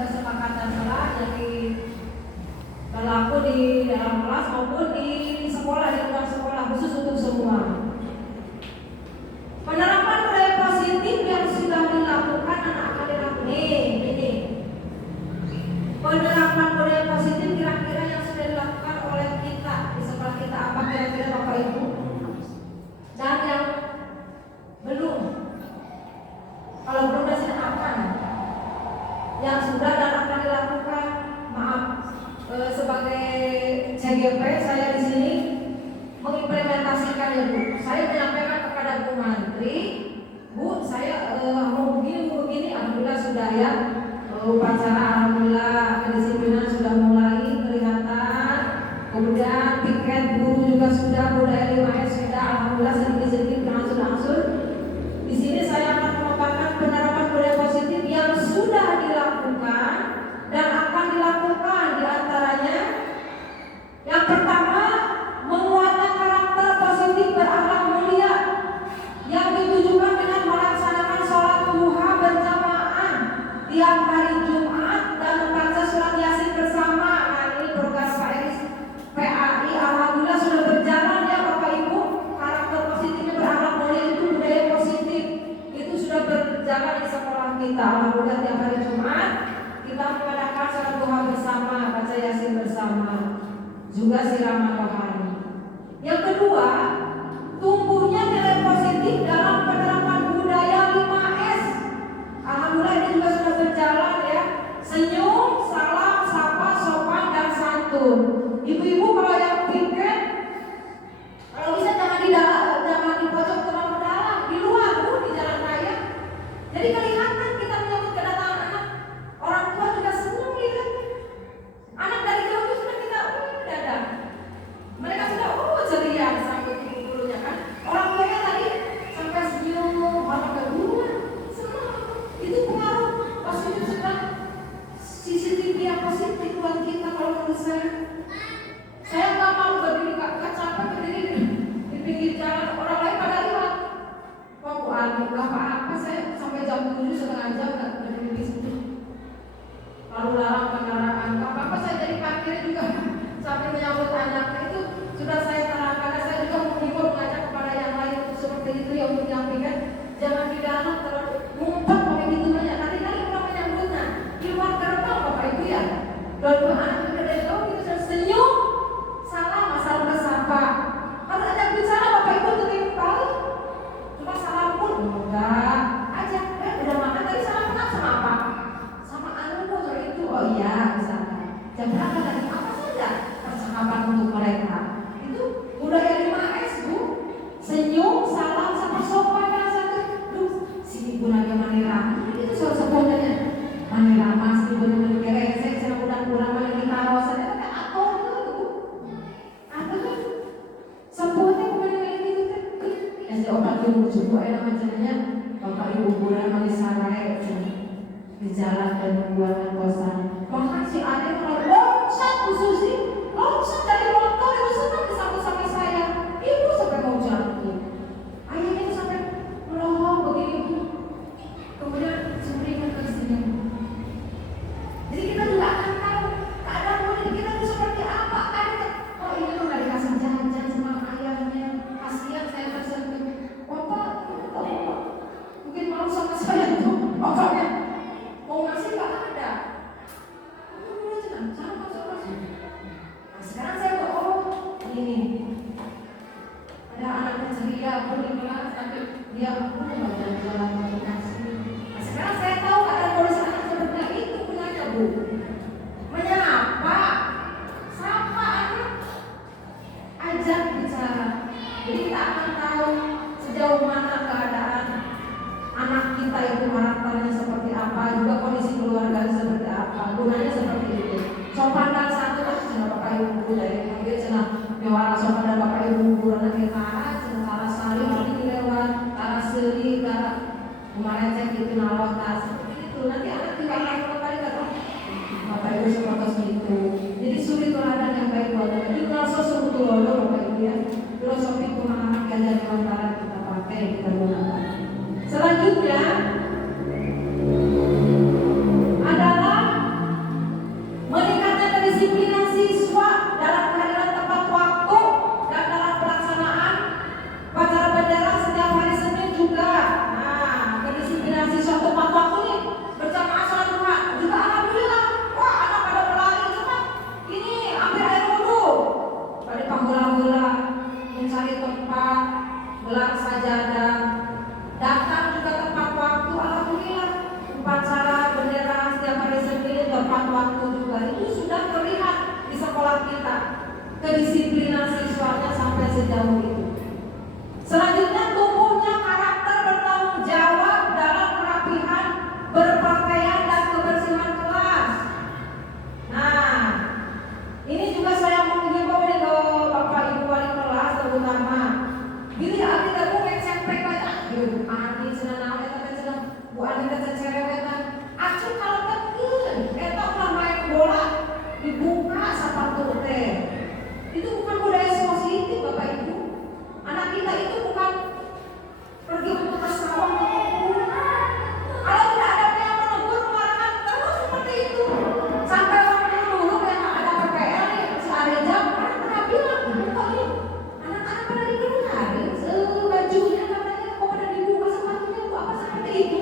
kesepakatan kelas yang berlaku di dalam kelas maupun di sekolah, di luar sekolah, khusus untuk semua. Penerapan budaya positif yang sudah dilakukan anak akan dilakukan. Ini penerapan budaya positif kira-kira yang sudah dilakukan oleh kita di sekolah kita apa kira-kira Bapak Ibu? Dan yang belum, kalau belum silakan. Yang sudah dan akan dilakukan, maaf, sebagai CGP saya di sini mengimplementasikan ya Bu. Saya menyampaikan kepada Bu Menteri, Bu, saya mau begini, alhamdulillah sudah ya. Upacara alhamdulillah kedisiplinan sudah mulai kelihatan. Kemudian piket guru juga sudah, budaya 5S sudah, alhamdulillah sedikit-sedikit berangsur-angsur. Di sini saya akan memaparkan penerapan budaya positif yang sudah dilakukan dan akan dilakukan, diantaranya yang pertama, menguatkan karakter positif berakhlak mulia yang ditujukan dengan melaksanakan sholat duha berjamaah tiap hari Jumat dan membaca surat Yasin bersama. Nah, ini program PAI alhamdulillah sudah berjalan ya Bapak Ibu. Karakter positifnya berakhlak mulia itu budaya positif itu sudah berjalan di sekolah kita. Alhamdulillah tiap hari Jumat kita mengadakan sholat duha bersama, baca Yasin bersama, juga siraman rohani. Yang kedua, tumbuhnya nilai positif dalam penerapan budaya 5S. Alhamdulillah ini juga sudah berjalan ya. Senyum, salam, sapa, sopan dan santun. Ibu-ibu kalau yang piket, kalau bisa jangan di dalam, jangan di pojok terlalu dalam, di luar Bu, di jalan raya. Jadi kelihatan kita menyambut kedatangan anak. Orang tua juga senang lihat. Anak dari jauh itu sudah kita dadah. Mereka sudah ceria sambut ibu-ibunya kan. Orang tuanya tadi sampai senyum, orang kedua senang. Itu pengaruh positif sedang CCTV yang positif buat kita kalau menurut saya. Saya nggak mau berdiri capek berdiri di pinggir jalan, orang lain pada lihat. Wah Bu Ani, apa saya sampai jam 7 setengah jam nggak berdiri di situ. Lalu larang kendaraan, nggak apa-apa saya jadi parkir juga sambil menyambut anak. Itu sudah saya terangkan. Saya juga menghibur mengajak kepada yang lain seperti itu yang menyampaikan jangan di dalam terlalu ngumpet pakai gitu banyak. Nanti orang menyambutnya di luar gerbang Bapak Ibu ya. Dua anak juga dari jauh gitu senyum, salam asal bersapa. Kalau ada bicara Bapak Ibu tuh kali cuma salam pun enggak aja. Udah makan tadi salam kenal sama apa? Sama anu Bu itu. Oh iya misalkan. Jam berapa tadi apa saja percakapan untuk mereka. Itu budaya 5S Bu. Senyum, salam, sama sopan dan santun. Si ibu lagi manirama itu sebenarnya manirama si ibu yang beresek sana kurang-kurang lagi kawasan itu kan atur itu. Atur kan sempurna kemudian itu kan. Ya si obat ibu juga enak macamnya. Bapak ibu bulan lagi sarai di jalan dan membuat kosan. Bahkan si adek kalau loncat khususnya loncat dari motor itu senang disambut sama saya. Ibu sampai mau jatuh. Ayahnya itu sampai melohong begini. Kemudian sumringah tersenyum. Jadi kita juga akan tahu keadaan murid kita itu seperti apa. Oh ini tuh nggak dikasih jajan sama ayahnya. Kasihan saya tersentuh. Bapak, mungkin malu sama saya tuh. Bapaknya mau ngasih nggak ada. Aku dulu aja kan, sama. ada anaknya ceria pun di kelas, tapi dia pun nggak jalan-jalan komunikasi. Nah, sekarang saya tahu ada polisi anak seperti itu punyanya Bu. Menyapa, sapa anak, ajak bicara. Jadi kita akan tahu sejauh mana keadaan anak kita itu karakternya seperti apa, juga kondisi keluarga seperti apa, gunanya seperti itu. Sopan dan santun lah, cina bapak ibu dari hampir cina mewara sopan dan bapak ibu anak kita, cara saling nanti lewat, cara seri, cara kemarin cek itu narotas seperti itu. Nanti anak juga akan kembali ke bapak ibu seperti itu. Jadi suri teladan yang baik buat kita. Ini kalau sosok betul bapak ibu ya. Filosofi pemahaman ganjar antara kita pakai kita gunakan. Selanjutnya adalah meningkatnya kedisiplinan siswa dalam kehadiran tepat waktu dan dalam pelaksanaan upacara bendera setiap hari Senin juga. Nah, kedisiplinan siswa tepat waktu nih berjamaah sholat duha juga alhamdulillah. Wah, anak pada berlari cepat. Ini ambil air wudhu, pada panggola-gola mencari tempat, gelar sajadah, datang juga tepat waktu, alhamdulillah. Upacara bendera setiap hari Senin tepat waktu juga. Itu sudah terlihat di sekolah kita. Kedisiplinan siswanya sampai sejauh itu. Selanjutnya tumbuhnya karakter bertanggung jawab dalam kerapihan berpakaian dan kebersihan kelas. Nah, ini juga saya mau mengimbau nih ke Bapak Ibu wali kelas terutama. Gini abdi aku SMP baca, Bu Ani cenah naon eta cenah, Bu Ani teh cerewetan. Acu kalau teu eta ulah main bola dibuka sepatu teh. Itu bukan budaya positif Bapak Ibu. Anak kita itu bukan pergi untuk ke sawah ke kebun. Kalau tidak ada yang menegur mengarahkan terus seperti itu. Sampai waktu dulu yang ada PPL nih, si Arejam pernah bilang, kok ini anak-anak pada dikeluarin bajunya katanya kok pada dibuka sepatunya kok apa seperti itu?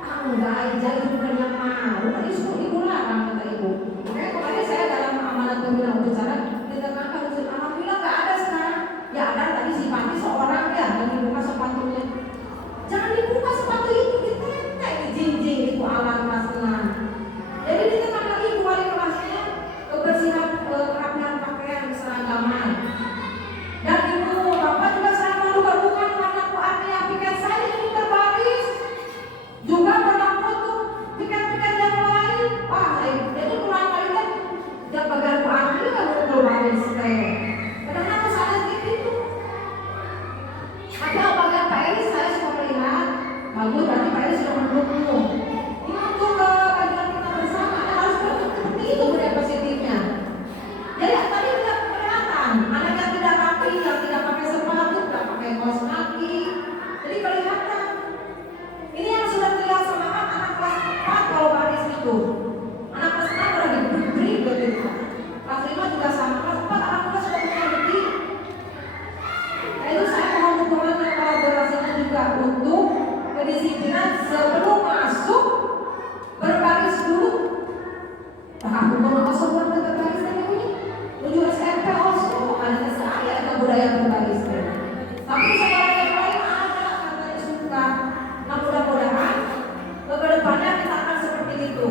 Ah enggak, aja itu bukan yang mau, tadi suruh ibu larang kata ibu. Makanya kemarin saya dalam amanat pembinaan bicara ditekankan usul alhamdulillah nggak ada sekarang. Ya ada tadi simpati seorang ya yang dibuka sepatunya. Jangan dibuka sepatu itu, ditetek di jinjing itu alam kelas 6. Jadi ditekan lagi ibu wali kelasnya kebersihan kerapihan pakaian keseragaman. Dan ibu bapak juga saya menduga-duga karena Bu Ani piket saya ini berbaris juga berlaku untuk piket-piket yang lain. Wah, jadi kurang kali kan dia bagian Bu Ani kan berbaris teh. Kadang-kadang saya gitu. Ada bagian Pak Eri saya suka melihat bagus, berarti Pak Eri sudah mendukung. Ini untuk keadilan kita bersama harus seperti itu budaya positifnya. Jadi tadi tidak kelihatan anak yang tidak rapi, yang tidak pakai sepatu, tidak pakai kaos kaki. Jadi kelihatan. Ini yang sudah terlihat semangat anak kelas 4 kalau baris itu. Anak kelas 6 sudah diberi begitu. Kelas 5 juga sama, kelas 4 anak kelas sudah punya bukti. Nah itu saya mohon dukungan dan kolaborasinya juga untuk kedisiplinan sebelum masuk berbaris dulu. Nah aku mau osok buat berbaris ini. Menuju SMP osok ada saya ada budaya berbaris. Tapi sekolah yang lain ada katanya suka. Nah mudah-mudahan ke depannya kita akan seperti itu.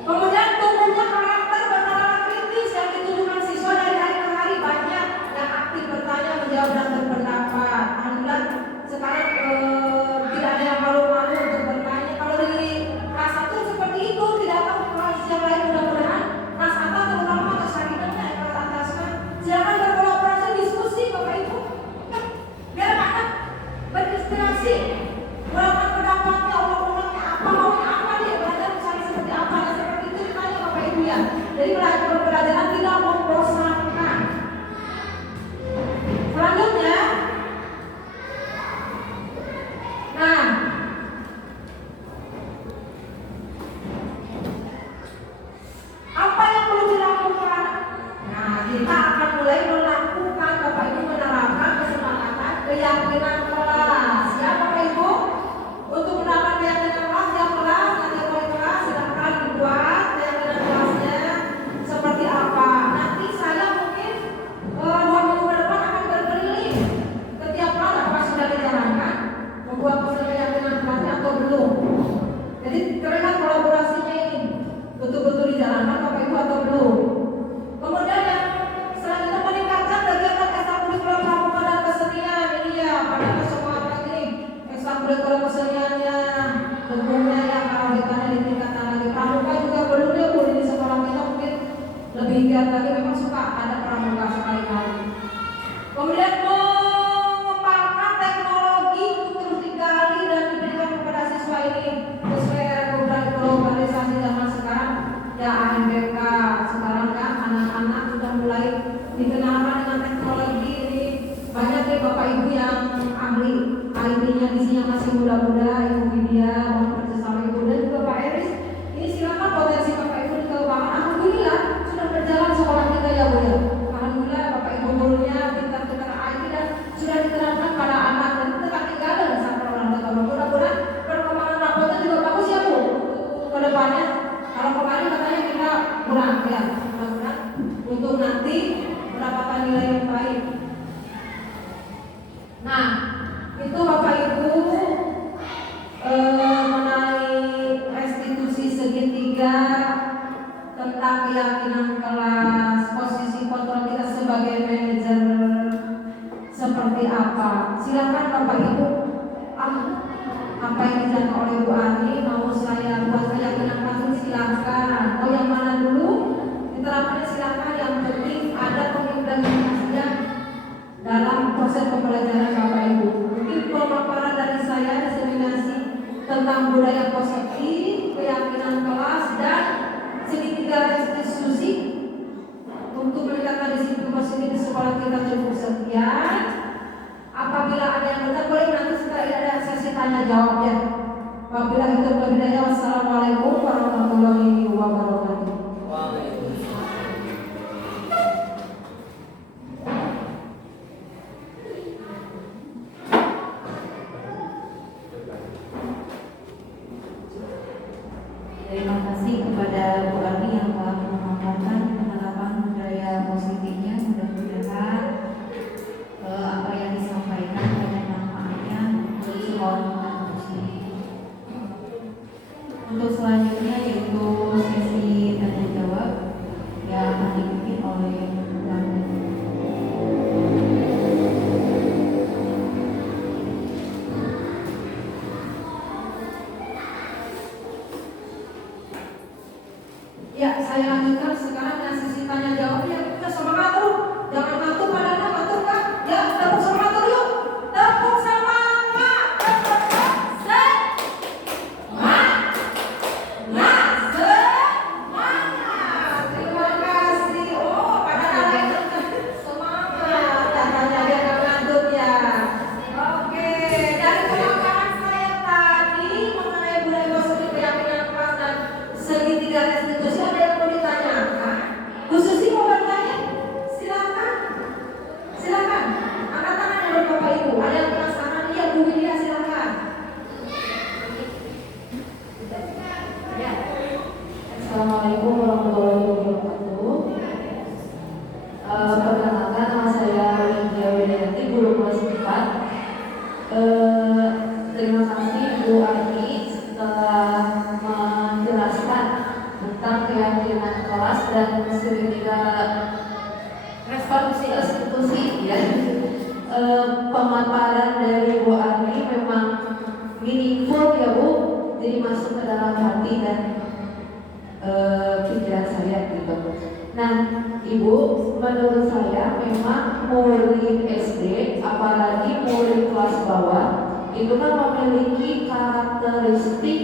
Kemudian tumbuhnya karakter bernalar kritis yang ditunjukkan siswa dari hari ke hari, banyak yang aktif bertanya, menjawab dan berpendapat. Alhamdulillah sekarang tidak ada yang malu-malu untuk bertanya. Kalau di kelas 1 seperti itu, tidak tahu kelas yang lain mudah-mudahan Kemudian kalau keseniannya, tentunya yang kalau ditanya di tingkatan lagi pramuka juga belum ya Bu, di sekolah kita mungkin lebih giat lagi, memang suka ada pramuka sekali-kali. Kemudian mengembangkan teknologi untuk terus digali dan diberikan kepada siswa ini sesuai era globalisasi zaman sekarang. Ya AMBK sekarang kan anak-anak sudah mulai dikenalkan dengan teknologi ini. Banyak nih Bapak Ibu yang ahli IT-nya di sini yang masih muda-muda, Ibu Widya, mohon kerjasama Ibu dan juga Pak Eris. Ini silakan potensi Bapak Ibu dikembangkan. Alhamdulillah sudah berjalan sekolah kita ya Bu ya. Alhamdulillah Bapak Ibu gurunya pintar-pintar IT dan sudah diterapkan pada anak dan kita tak tinggalan sampai orang tua. Mudah-mudahan perkembangan rapotnya juga bagus ya Bu ke depannya. Kalau kemarin katanya kita kurang ya, mudah-mudahan untuk nanti mendapatkan nilai yang baik. Nah, itu Bapak Ibu mengenai restitusi segitiga tentang keyakinan kelas, posisi kontrol kita sebagai manajer seperti apa. Silakan Bapak Ibu, apa yang dijalankan oleh Bu Ani mau saya buat keyakinan kelas, silakan. Mau yang mana dulu? Diterapkan silakan. Yang penting ada pengimplementasinya dalam proses pembelajaran Bapak Ibu. Mungkin pemaparan dari saya diseminasi tentang budaya positif, keyakinan kelas dan segitiga restitusi untuk meningkatkan disiplin positif di sekolah kita cukup sekian. Apabila ada yang benar boleh nanti setelah ini ada sesi tanya jawab ya. Apabila itu berbeda, wassalamualaikum warahmatullahi wabarakatuh. Terima kasih kepada Bu Ani yang telah memaparkan penerapan budaya positifnya. Mudah-mudahan apa yang disampaikan banyak manfaatnya untuk sekolah kita. Untuk selanjutnya yaitu sesi tanya jawab yang akan dipimpin oleh Bu Ani. Ya, saya lanjutkan sekarang dengan sesi tanya jawab ya. Kita semangat tuh, jangan ngantuk padahal ngantuk kan? Ya, tepuk semangat yuk, tepuk semangat, tepuk semangat, semangat. Terima kasih. Oh, pada lain semangat. Katanya dia nggak ngantuk ya. Oke, dari pemaparan saya tadi mengenai budaya positif, keyakinan kelas dan segitiga restitusi. Khususnya mau bertanya, silakan, silakan. Angkat tangan dari Bapak Ibu. Ada yang penasaran? Iya, Bu Widya silakan. Ya. Assalamualaikum warahmatullahi wabarakatuh. Perkenalkan nama saya Widya Widianti, guru kelas 4. Terima kasih Bu Ani telah menjelaskan tentang keyakinan kelas dan segitiga restitusi ya. Pemaparan dari Bu Ani memang meaningful ya Bu, jadi masuk ke dalam hati dan pikiran saya gitu. Nah Ibu, menurut saya memang murid SD apalagi murid kelas bawah itu kan memiliki karakteristik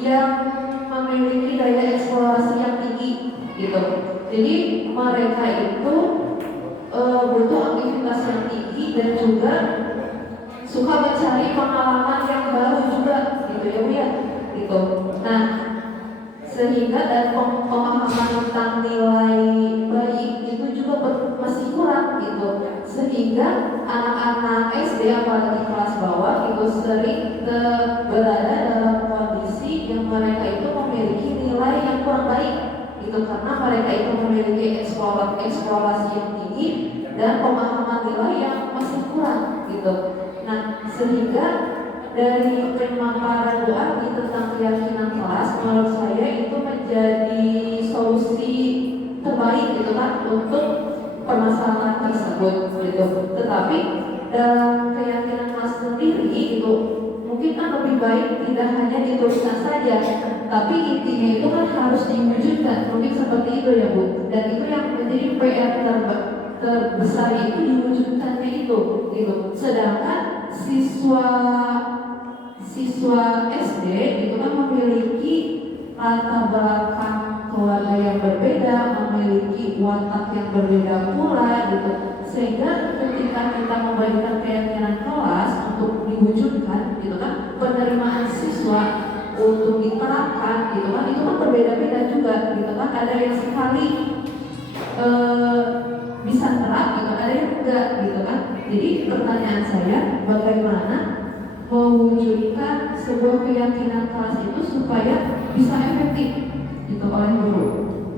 yang memiliki daya eksplorasi yang tinggi gitu. Jadi mereka itu butuh aktivitas yang tinggi dan juga suka mencari pengalaman yang baru juga gitu ya Bu ya gitu. Nah sehingga dan pemahaman tentang nilai baik itu juga masih kurang gitu, sehingga anak-anak SD apalagi kelas bawah itu sering berada dalam kondisi yang mereka itu memiliki nilai yang kurang baik gitu, karena mereka itu memiliki eksplorasi yang tinggi dan pemahaman nilai yang masih kurang gitu. Nah sehingga dari pemaparan Bu Ani tentang keyakinan kelas, menurut saya itu menjadi solusi terbaik gitu kan untuk permasalahan tersebut gitu. Tetapi dalam keyakinan kelas sendiri itu mungkin kan lebih baik tidak hanya dituliskan saja, tapi intinya itu kan harus diwujudkan. Mungkin seperti itu ya Bu. Dan itu yang menjadi PR terbesar itu diwujudkannya itu gitu. Sedangkan siswa SD itu kan memiliki latar belakang keluarga yang berbeda, memiliki watak yang berbeda pula gitu. Sehingga ketika kita membagikan keyakinan kelas untuk diwujudkan gitu kan, penerimaan siswa untuk diterapkan gitu kan, itu kan berbeda-beda juga gitu kan. Ada yang sekali bisa terap gitu, ada yang enggak gitu kan. Jadi pertanyaan saya, bagaimana mewujudkan sebuah keyakinan kelas itu supaya bisa efektif gitu oleh guru.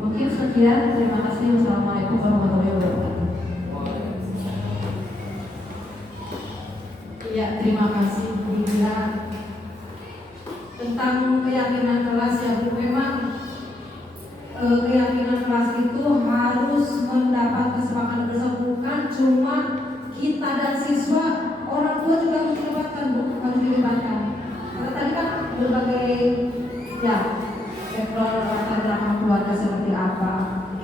Mungkin sekian, terima kasih. Wassalamualaikum warahmatullahi wabarakatuh. Ya, terima kasih Bu Indra. Tentang keyakinan kelas ya Bu, memang keyakinan kelas itu harus mendapat kesepakatan bersama, bukan cuma kita dan siswa, orang tua juga harus dilibatkan Bu, harus dilibatkan. Karena tadi kan berbagai ya background latar belakang keluarga seperti apa.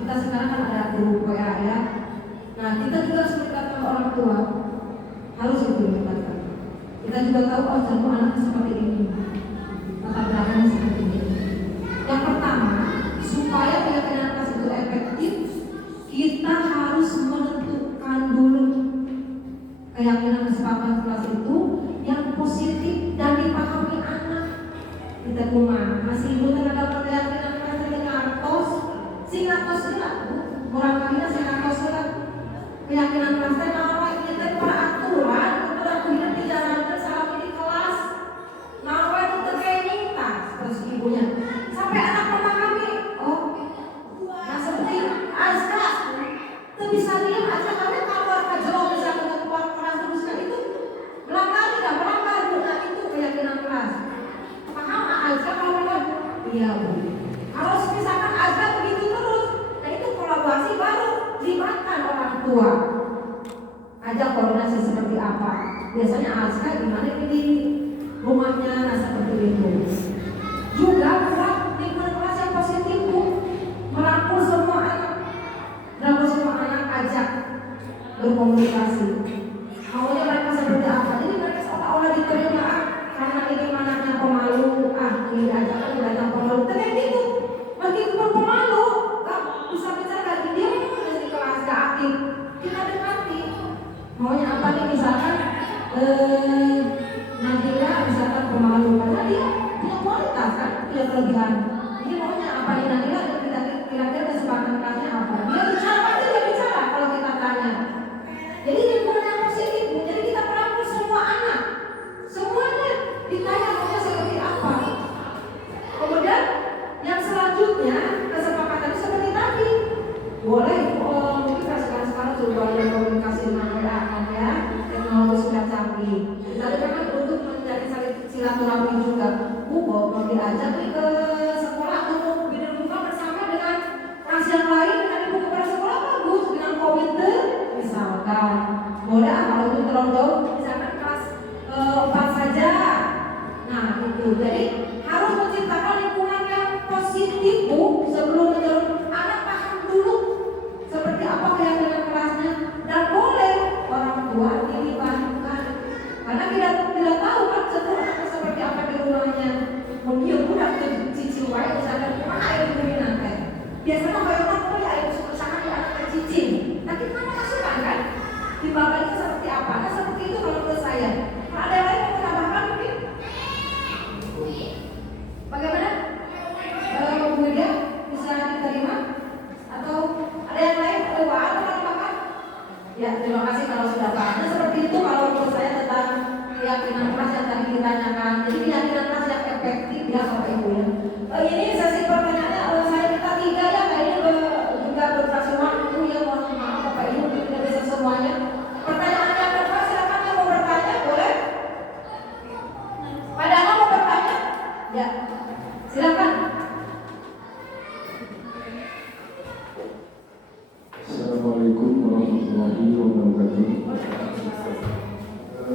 Kita sekarang kan ada grup WA ya. Nah, kita juga harus melibatkan orang tua, harus itu dilibatkan. Kita juga tahu oh contoh anaknya seperti ini, latar belakangnya seperti ini. Yang pertama, supaya keyakinan kelas itu efektif, kita harus menentukan dulu keyakinan kesepakatan kelas itu yang positif dan dipahami anak. Kita cuma masih ibu terhadap keyakinan kelas ini ngantos, si ngantos lah, orang kaya si ngantos lah. Keyakinan kelas itu apa? Kita peraturan untuk aku hidup di jalan selama di kelas. Nawai untuk training tas terus ibunya sampai anak memahami. Oh, nah seperti Azka, itu bisa diam aja karena keluar ke jauh bisa keluar kelas terusnya itu melanggar tidak melanggar, nah itu keyakinan kelas. Paham Azka kalau melanggar? Iya Bu. Kalau misalkan Azka begitu terus, nah itu kolaborasi baru libatkan orang tua. Ajak koordinasi seperti apa? Biasanya Azka gimana di rumahnya, nah seperti itu. Juga buat lingkungan kelas yang positif Bu, merangkul semua anak, ajak berkomunikasi. Maunya mereka seperti apa? Jadi mereka seolah-olah diterima karena ini anaknya pemalu, ini ajakan datang pemalu. Tapi gitu, meskipun pemalu, gak bisa bicara lagi dia di kelas gak aktif. Kita dekati. Maunya apa nih misalkan Nabila misalkan pemalu karena dia punya kualitas kan, punya kelebihan. Jadi maunya apa nih Nabila, kira-kira kesempatan kelasnya apa? Dia bicara, pasti dia bicara kalau kita tanya. Jadi lingkungan yang positif, jadi kita merangkul semua anak, semuanya ditanya maunya seperti apa. Kemudian yang selanjutnya kesepakatan seperti tadi, boleh mungkin sekarang sudah ada komunikasi dengan WA ya, teknologi sudah canggih. Tadi kan untuk menjadi silaturahmi juga, mau diajak nih ke sekolah untuk bikin buka bersama dengan kelas yang lain, dengan buku pada sekolah bagus dengan komite misalkan. Boleh kalau itu terlalu jauh, misalkan kelas 4 saja. Nah itu, jadi harus menciptakan lingkungan yang positif Bu, sebelum menjauh anak paham dulu seperti apa keyakinan kelasnya, dan boleh orang tua dilibatkan karena tidak tahu kan sebenarnya seperti apa di rumahnya. Mungkin udah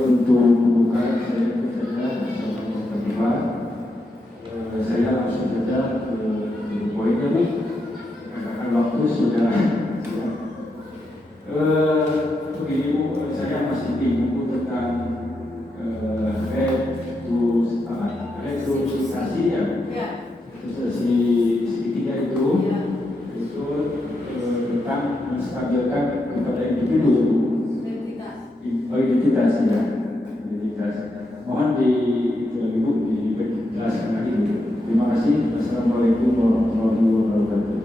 untuk membuka saya percaya sama yang kedua, saya langsung saja ke poinnya nih, karena waktu sudah siap. Begini Bu, saya masih bingung tentang reduksifikasi ya. Ya. Sedikitnya itu tentang menstabilkan kepada individu, identitas ya, identitas. Mohon dijelaskan lagi. Terima kasih. Assalamualaikum warahmatullahi wabarakatuh.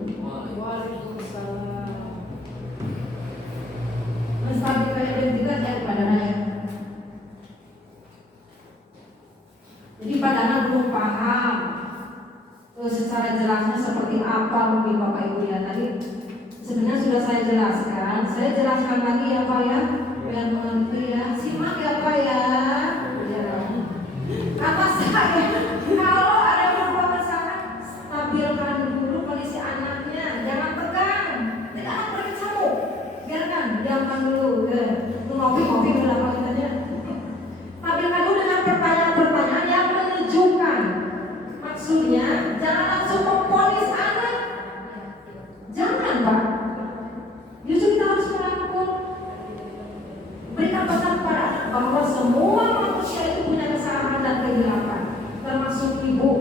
Waalaikumsalam. Menstabilkan identitas ya kepada saya. Jadi padahal belum paham secara jelasnya seperti apa mungkin Bapak Ibu ya tadi. Sebenarnya sudah saya jelaskan. Saya jelaskan lagi ya Pak ya, biar mengerti ya. Simak ya Pak ya. Kata saya, kalau ada yang berbuat kesalahan, stabilkan dulu kondisi anaknya, jangan tegang. Tidak akan berkecamuk. Biarkan, diamkan dulu. Ngopi-ngopi berapa kitanya. Stabilkan dulu dengan pertanyaan-pertanyaan yang menunjukkan. Maksudnya, jangan langsung memponis anak. Jangan Pak. Justru kita harus merangkul. Berikan pesan kepada anak bahwa semua manusia itu punya kesalahan dan kehilafan, termasuk ibu.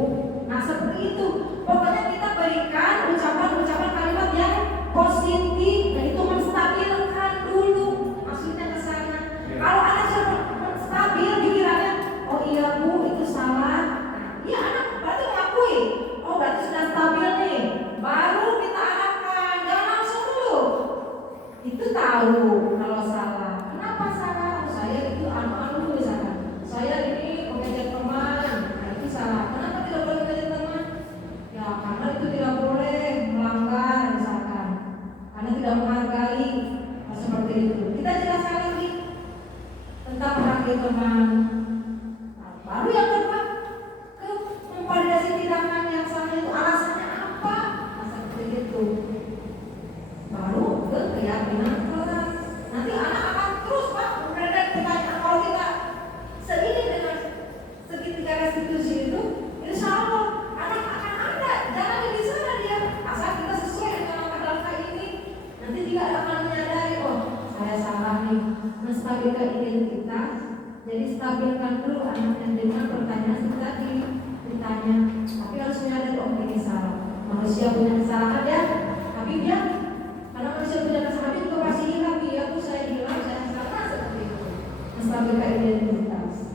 Nah seperti itu. Pokoknya kita berikan ucapan-ucapan kalimat yang positif, dan itu menstabilkan dulu. Maksudnya ke sana. Kalau anak sudah stabil pikirannya, oh iya Bu itu salah. Iya anak berarti mengakui. Oh berarti sudah stabil nih. Baru kita arahkan, jangan langsung dulu. Itu tahu kalau salah. Kenapa salah? Saya itu anu misalkan. Saya ini mengajak teman, nah itu salah. Kenapa tidak boleh mengajak teman? Ya karena itu tidak boleh melanggar misalkan. Karena tidak menghargai. Nah, seperti itu. Kita jelaskan lagi tentang menghargai teman. Nah, baru yang kedua ke memvalidasi tindakan yang salah itu alasannya apa? Nah, seperti itu. Baru ke keyakinan keras. Nanti anak akan terus Pak memperoleh pertanyaan. Kalau kita seini dengan segitiga restitusi itu, insya Allah anak akan ada. Jangan di sana dia. Asal kita sesuai dengan langkah-langkah ini. Nanti dia akan menyadari, oh saya salah nih. Menstabilkan identitas. Jadi stabilkan dulu anaknya dengan pertanyaan yang tadi ditanya. Tapi harus menyadari, oh ini salah. Manusia punya kesalahan ya. Tapi dia karena manusia punya kesalahan itu pasti hilang. Ya Bu saya hilang, saya salah seperti itu. Menstabilkan identitas.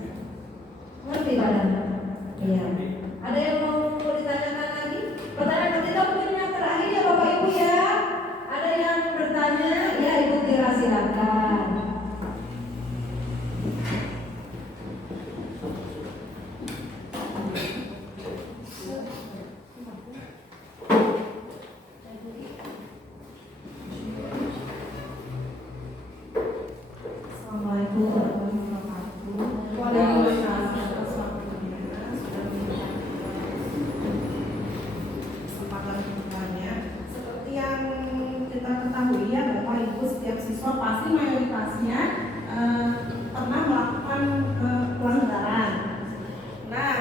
Ngerti badan? Iya. Ada yang mau ditanyakan lagi? Pertanyaan ketiga mungkin yang terakhir ya Bapak Ibu ya. Ada yang bertanya? Ya Ibu Tira silakan. Assalamualaikum warahmatullahi wabarakatuh. Waalaikumsalam. Kesempatan bertanya, seperti yang kita ketahui ya Bapak Ibu, setiap siswa pasti mayoritasnya pernah melakukan pelanggaran. Nah,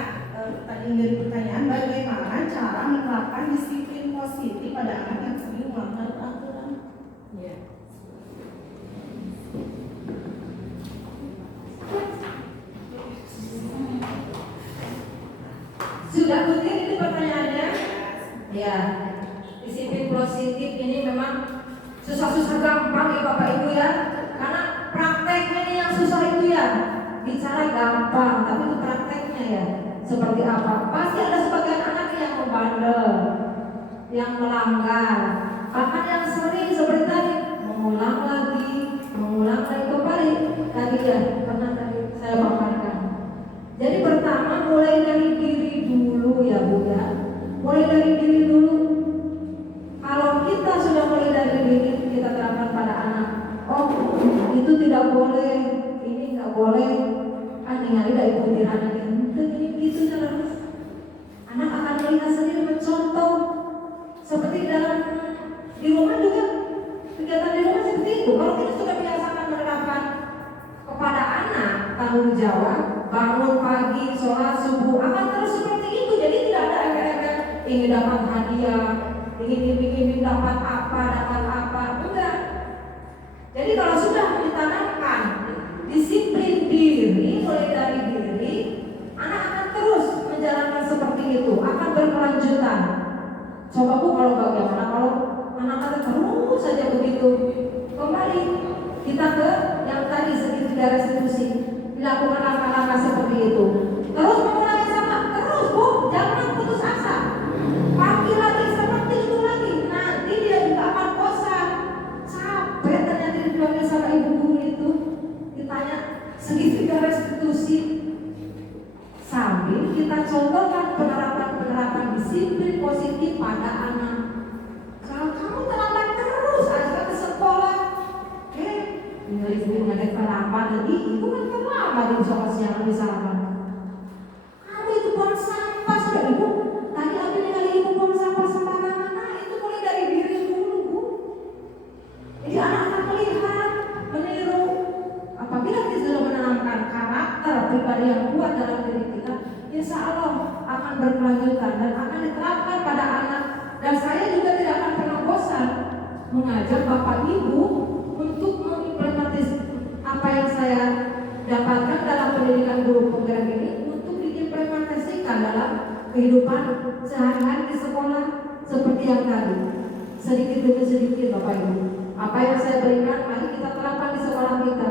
tadi dari pertanyaan, bagaimana cara menerapkan disiplin positif pada anak yang sering melanggar peraturan? Ya. Sudah clear itu pertanyaannya? Ya. Disiplin positif ini memang susah-susah gampang ya Bapak Ibu ya. Karena prakteknya ini yang susah itu ya. Bicara gampang, tapi itu prakteknya ya. Seperti apa? Pasti ada sebagian anak yang membandel, yang melanggar. Bahkan yang sering seperti tadi, mengulang lagi kembali. Tadi ya, pernah tadi saya paparkan. Jadi pertama mulai dari diri dulu ya Bu ya. Mulai dari diri dulu. Kalau kita sudah mulai dari diri, kita terapkan pada anak. Oh, itu tidak boleh, ini nggak boleh. Ningali dari pemikiran anak ini gitu terus. Anak akan melihat sendiri mencontoh. Seperti dalam di rumah juga kegiatan di rumah seperti itu. Kalau kita sudah biasakan menerapkan kepada anak, tanggung jawab, bangun pagi, sholat subuh, akan terus seperti itu. Jadi tidak ada ember-ember ingin dapat hadiah, ingin dapat apa, enggak. Jadi kalau sudah ditanamkan disiplin diri mulai dari diri, anak akan terus menjalankan seperti itu, akan berkelanjutan. Coba Bu, kalau bagaimana kalau anak-anak terus saja begitu? Kembali kita ke yang tadi segitiga restitusi, dilakukan langkah-langkah seperti itu. Terus mengulangi sama, terus Bu, jangan putus asa. Pagi lagi seperti itu lagi, nanti dia juga akan bosan, capek. Ternyata dibilangnya sama ibu guru itu, ditanya segitiga restitusi, sambil kita contohkan penerapan disiplin positif pada anak. Kalau kamu terlambat terus aja ke sekolah, ibu nggak terlambat lagi, ibu kan terlambat di sekolah siang misalkan. Kamu itu buang sampah sudah ibu. Tadi aku dengan ibu buang sampah sembarangan. Nah itu mulai dari diri dulu Bu. Jadi anak akan melihat, meniru. Apabila kita sudah menanamkan karakter pribadi yang kuat dalam diri kita, insya Allah akan berkelanjutan dan akan diterapkan pada anak. Dan saya juga tidak akan pernah bosan mengajak Bapak Ibu untuk mengimplementasi apa yang saya dapatkan dalam pendidikan guru penggerak ini, untuk diimplementasikan dalam kehidupan sehari-hari di sekolah seperti yang tadi. Sedikit demi sedikit Bapak Ibu, apa yang saya berikan mari kita terapkan di sekolah kita.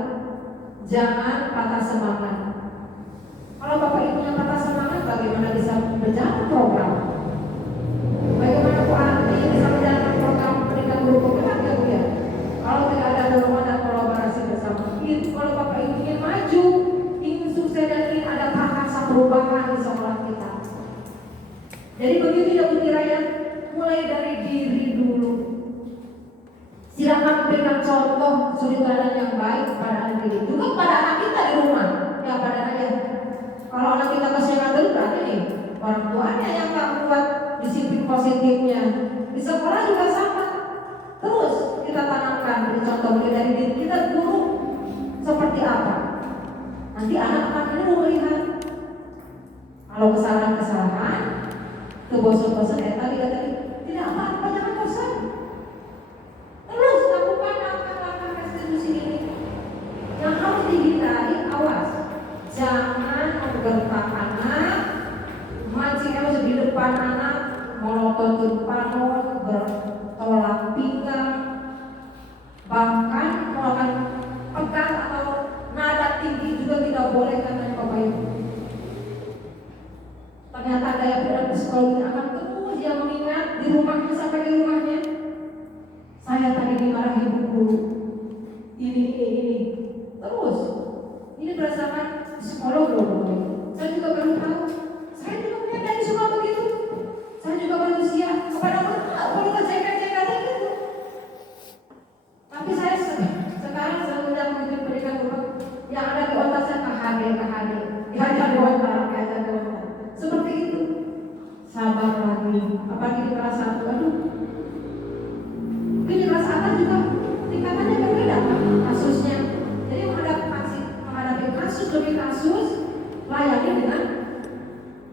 Jangan patah semangat. Kalau Bapak Ibunya patah semangat, bagaimana bisa berjalan program? Bagaimana Bu Arti bisa menjalankan program pendidikan guru penggerak ya Bu ya? Kalau tidak ada dorongan dan kolaborasi bersama itu, kalau Bapak Ibu ingin maju, ingin sukses dan ingin ada prakarsa perubahan di sekolah kita. Jadi begitu ya Bu Tiraya, mulai dari diri dulu. Silakan berikan contoh suri teladan yang baik kepada anak didik, juga kepada anak kita di rumah. Ya pada aja. Kalau anak kita kesiangan dulu berarti nih orang tuanya yang nggak kuat disiplin positifnya. Di sekolah juga sama. Terus kita tanamkan beri contoh mulai dari diri kita dulu seperti apa. Nanti anak akan melihat kalau kesalahan-kesalahan, kebosan-bosan tadi tidak apa-apa, jangan bosan. Terus lakukan langkah-langkah restitusi ini. Yang harus dihindari, awas, jangan menggertak anak, mancing emosi di depan anak, monoton panon, bertolak pinggang, bahkan melakukan pegang atau nada tinggi juga tidak boleh, katanya Bapak Ibu. Ternyata daya pikiran psikologi akan terus dia mengingat di rumahnya sampai di rumahnya. Saya tadi dimarahi ibu guru, ini. Terus, ini berdasarkan psikolog loh. Saya juga baru tahu. Saya juga punya dari suka begitu. Saya juga manusia. Kepada Allah, kalau kejengkel-jengkel gitu. Tapi saya sekarang sudah menuju pendidikan guru yang ada di otak saya KHD. Dihajar diwawancara, seperti itu. Sabar lagi. Apalagi di kelas 1, aduh. Mungkin di kelas atas juga tingkatannya berbeda kasusnya. Jadi menghadapi kasus demi kasus, layani dengan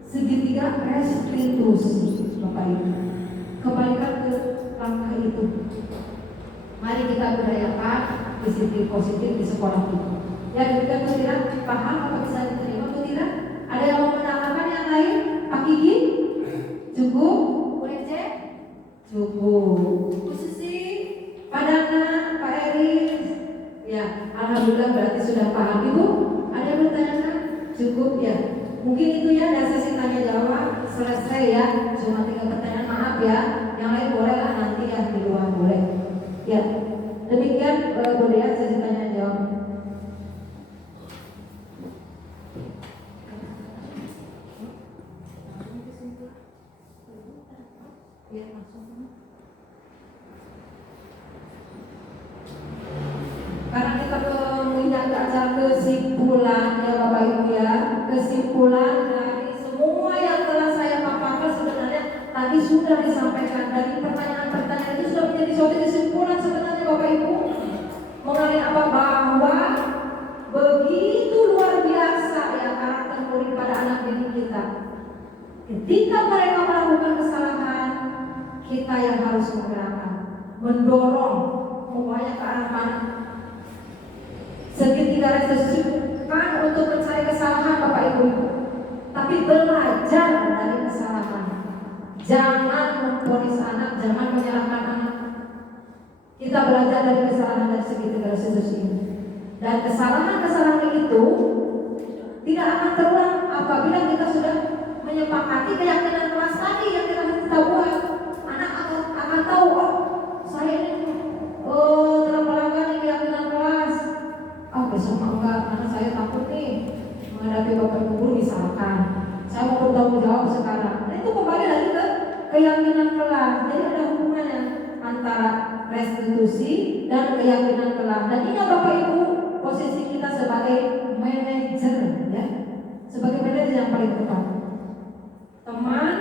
segitiga restitusi, Bapak Ibu. Kembalikan ke langkah itu. Mari kita budayakan disiplin positif di sekolah kita. Ya, demikian Bu Tira, paham apa bisa diterima Bu Tira? Ada yang mau menambahkan yang lain? Pak Kiki? Cukup? Bu Ece? Cukup. Bu Susi? Pak Dana? Pak Eris? Ya, alhamdulillah berarti sudah paham. Ibu, ada yang bertanya? Cukup ya. Mungkin itu ya, ada sesi tanya jawab selesai ya. Cuma 3 pertanyaan, maaf ya. Yang lain boleh lah nanti ya, di luar boleh. Ya, demikian Bu Dea sesi tanya jawab. Ya, karena kita menginjak ke acara kesimpulan ya Bapak Ibu ya, kesimpulan dari semua yang telah saya paparkan sebenarnya tadi sudah disampaikan, dari pertanyaan-pertanyaan itu sudah menjadi suatu murid, pada anak didik kita. Ketika mereka melakukan kesalahan, kita yang harus menggerakkan, mendorong, pokoknya ke arah mana. Segitiga restitusi bukan untuk mencari kesalahan Bapak Ibu, tapi belajar dari kesalahan. Jangan memvonis anak, jangan menyalahkan anak. Kita belajar dari kesalahan dari segitiga restitusi ini. Dan kesalahan-kesalahan itu tidak akan terulang apabila kita sudah menyepakati keyakinan kelas tadi yang kita buat. Anak akan tahu, oh saya ini telah melanggar keyakinan kelas. Besok enggak, karena saya takut nih menghadapi bapak ibu guru misalkan. Saya mau bertanggung jawab sekarang. Nah itu kembali lagi ke keyakinan kelas. Jadi ada hubungannya antara restitusi dan keyakinan kelas. Dan ini Bapak Ibu posisi kita sebagai manajer, ya, sebagai manajer yang paling tepat. Teman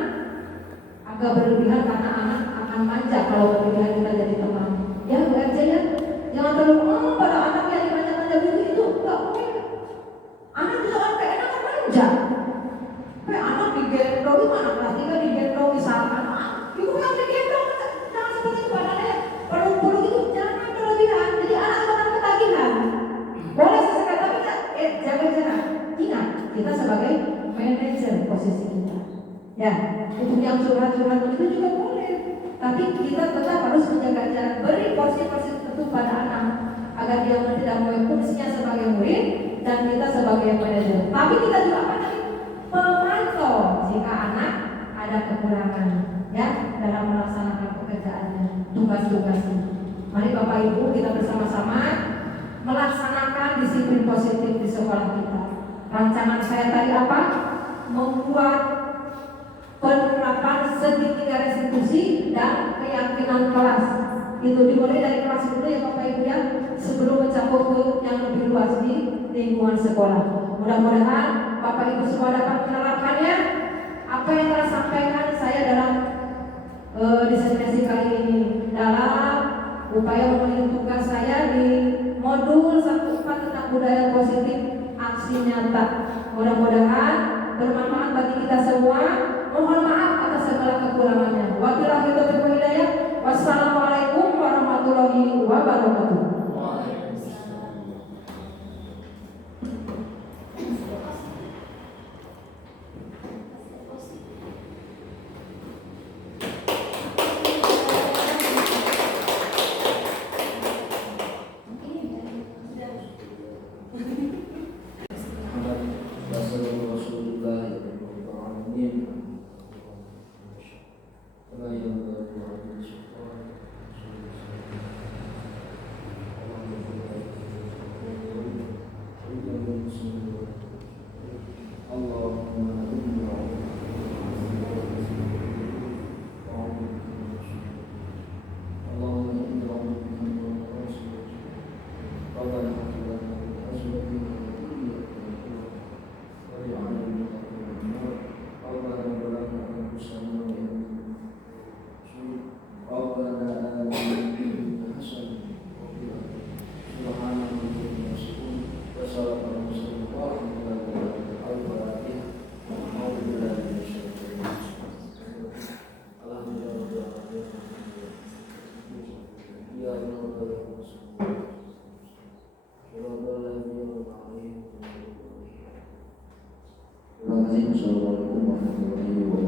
agak berlebihan karena anak akan manja kalau berlebihan kita jadi teman. Ya Bu RJ ya, jangan terlalu pada anak yang dimanja-manja itu enggak boleh. Anak bisa kan keenakan manja. Kayak anak digendong, itu anak kelas 3 digendong misalkan, ibu yang digendong, jangan seperti itu badannya peluk-peluk itu jangan berlebihan. Jadi anak akan ketagihan. Boleh sesekali tapi jaga-jaga. Ingat, kita sebagai manajer posisi kita. Ya, untuk yang curhat-curhat itu juga boleh. Tapi kita tetap harus menjaga jarak, beri porsi-porsi tertentu pada anak agar dia tidak memiliki fungsinya sebagai murid dan kita sebagai manajer. Tapi kita juga apa tadi? Memantau jika anak ada kekurangan, ya, dalam melaksanakan pekerjaannya, tugas-tugasnya. Mari Bapak Ibu kita bersama-sama melaksanakan disiplin positif di sekolah kita. Rancangan saya tadi apa? Membuat penerapan segitiga restitusi dan keyakinan kelas. Itu dimulai dari kelas dulu ya Bapak Ibu ya, sebelum mencakup ke yang lebih luas di lingkungan sekolah. Mudah-mudahan Bapak Ibu semua dapat menerapkannya. Apa yang telah sampaikan saya dalam diseminasi kali ini dalam upaya memenuhi tugas saya di modul 14 tentang budaya positif aksi nyata. Mudah-mudahan bermanfaat bagi kita semua. Mohon maaf atas segala kekurangannya. Wabillahi taufiq wal hidayah. Wassalamualaikum warahmatullahi wabarakatuh. Assalamualaikum warahmatullahi wabarakatuh.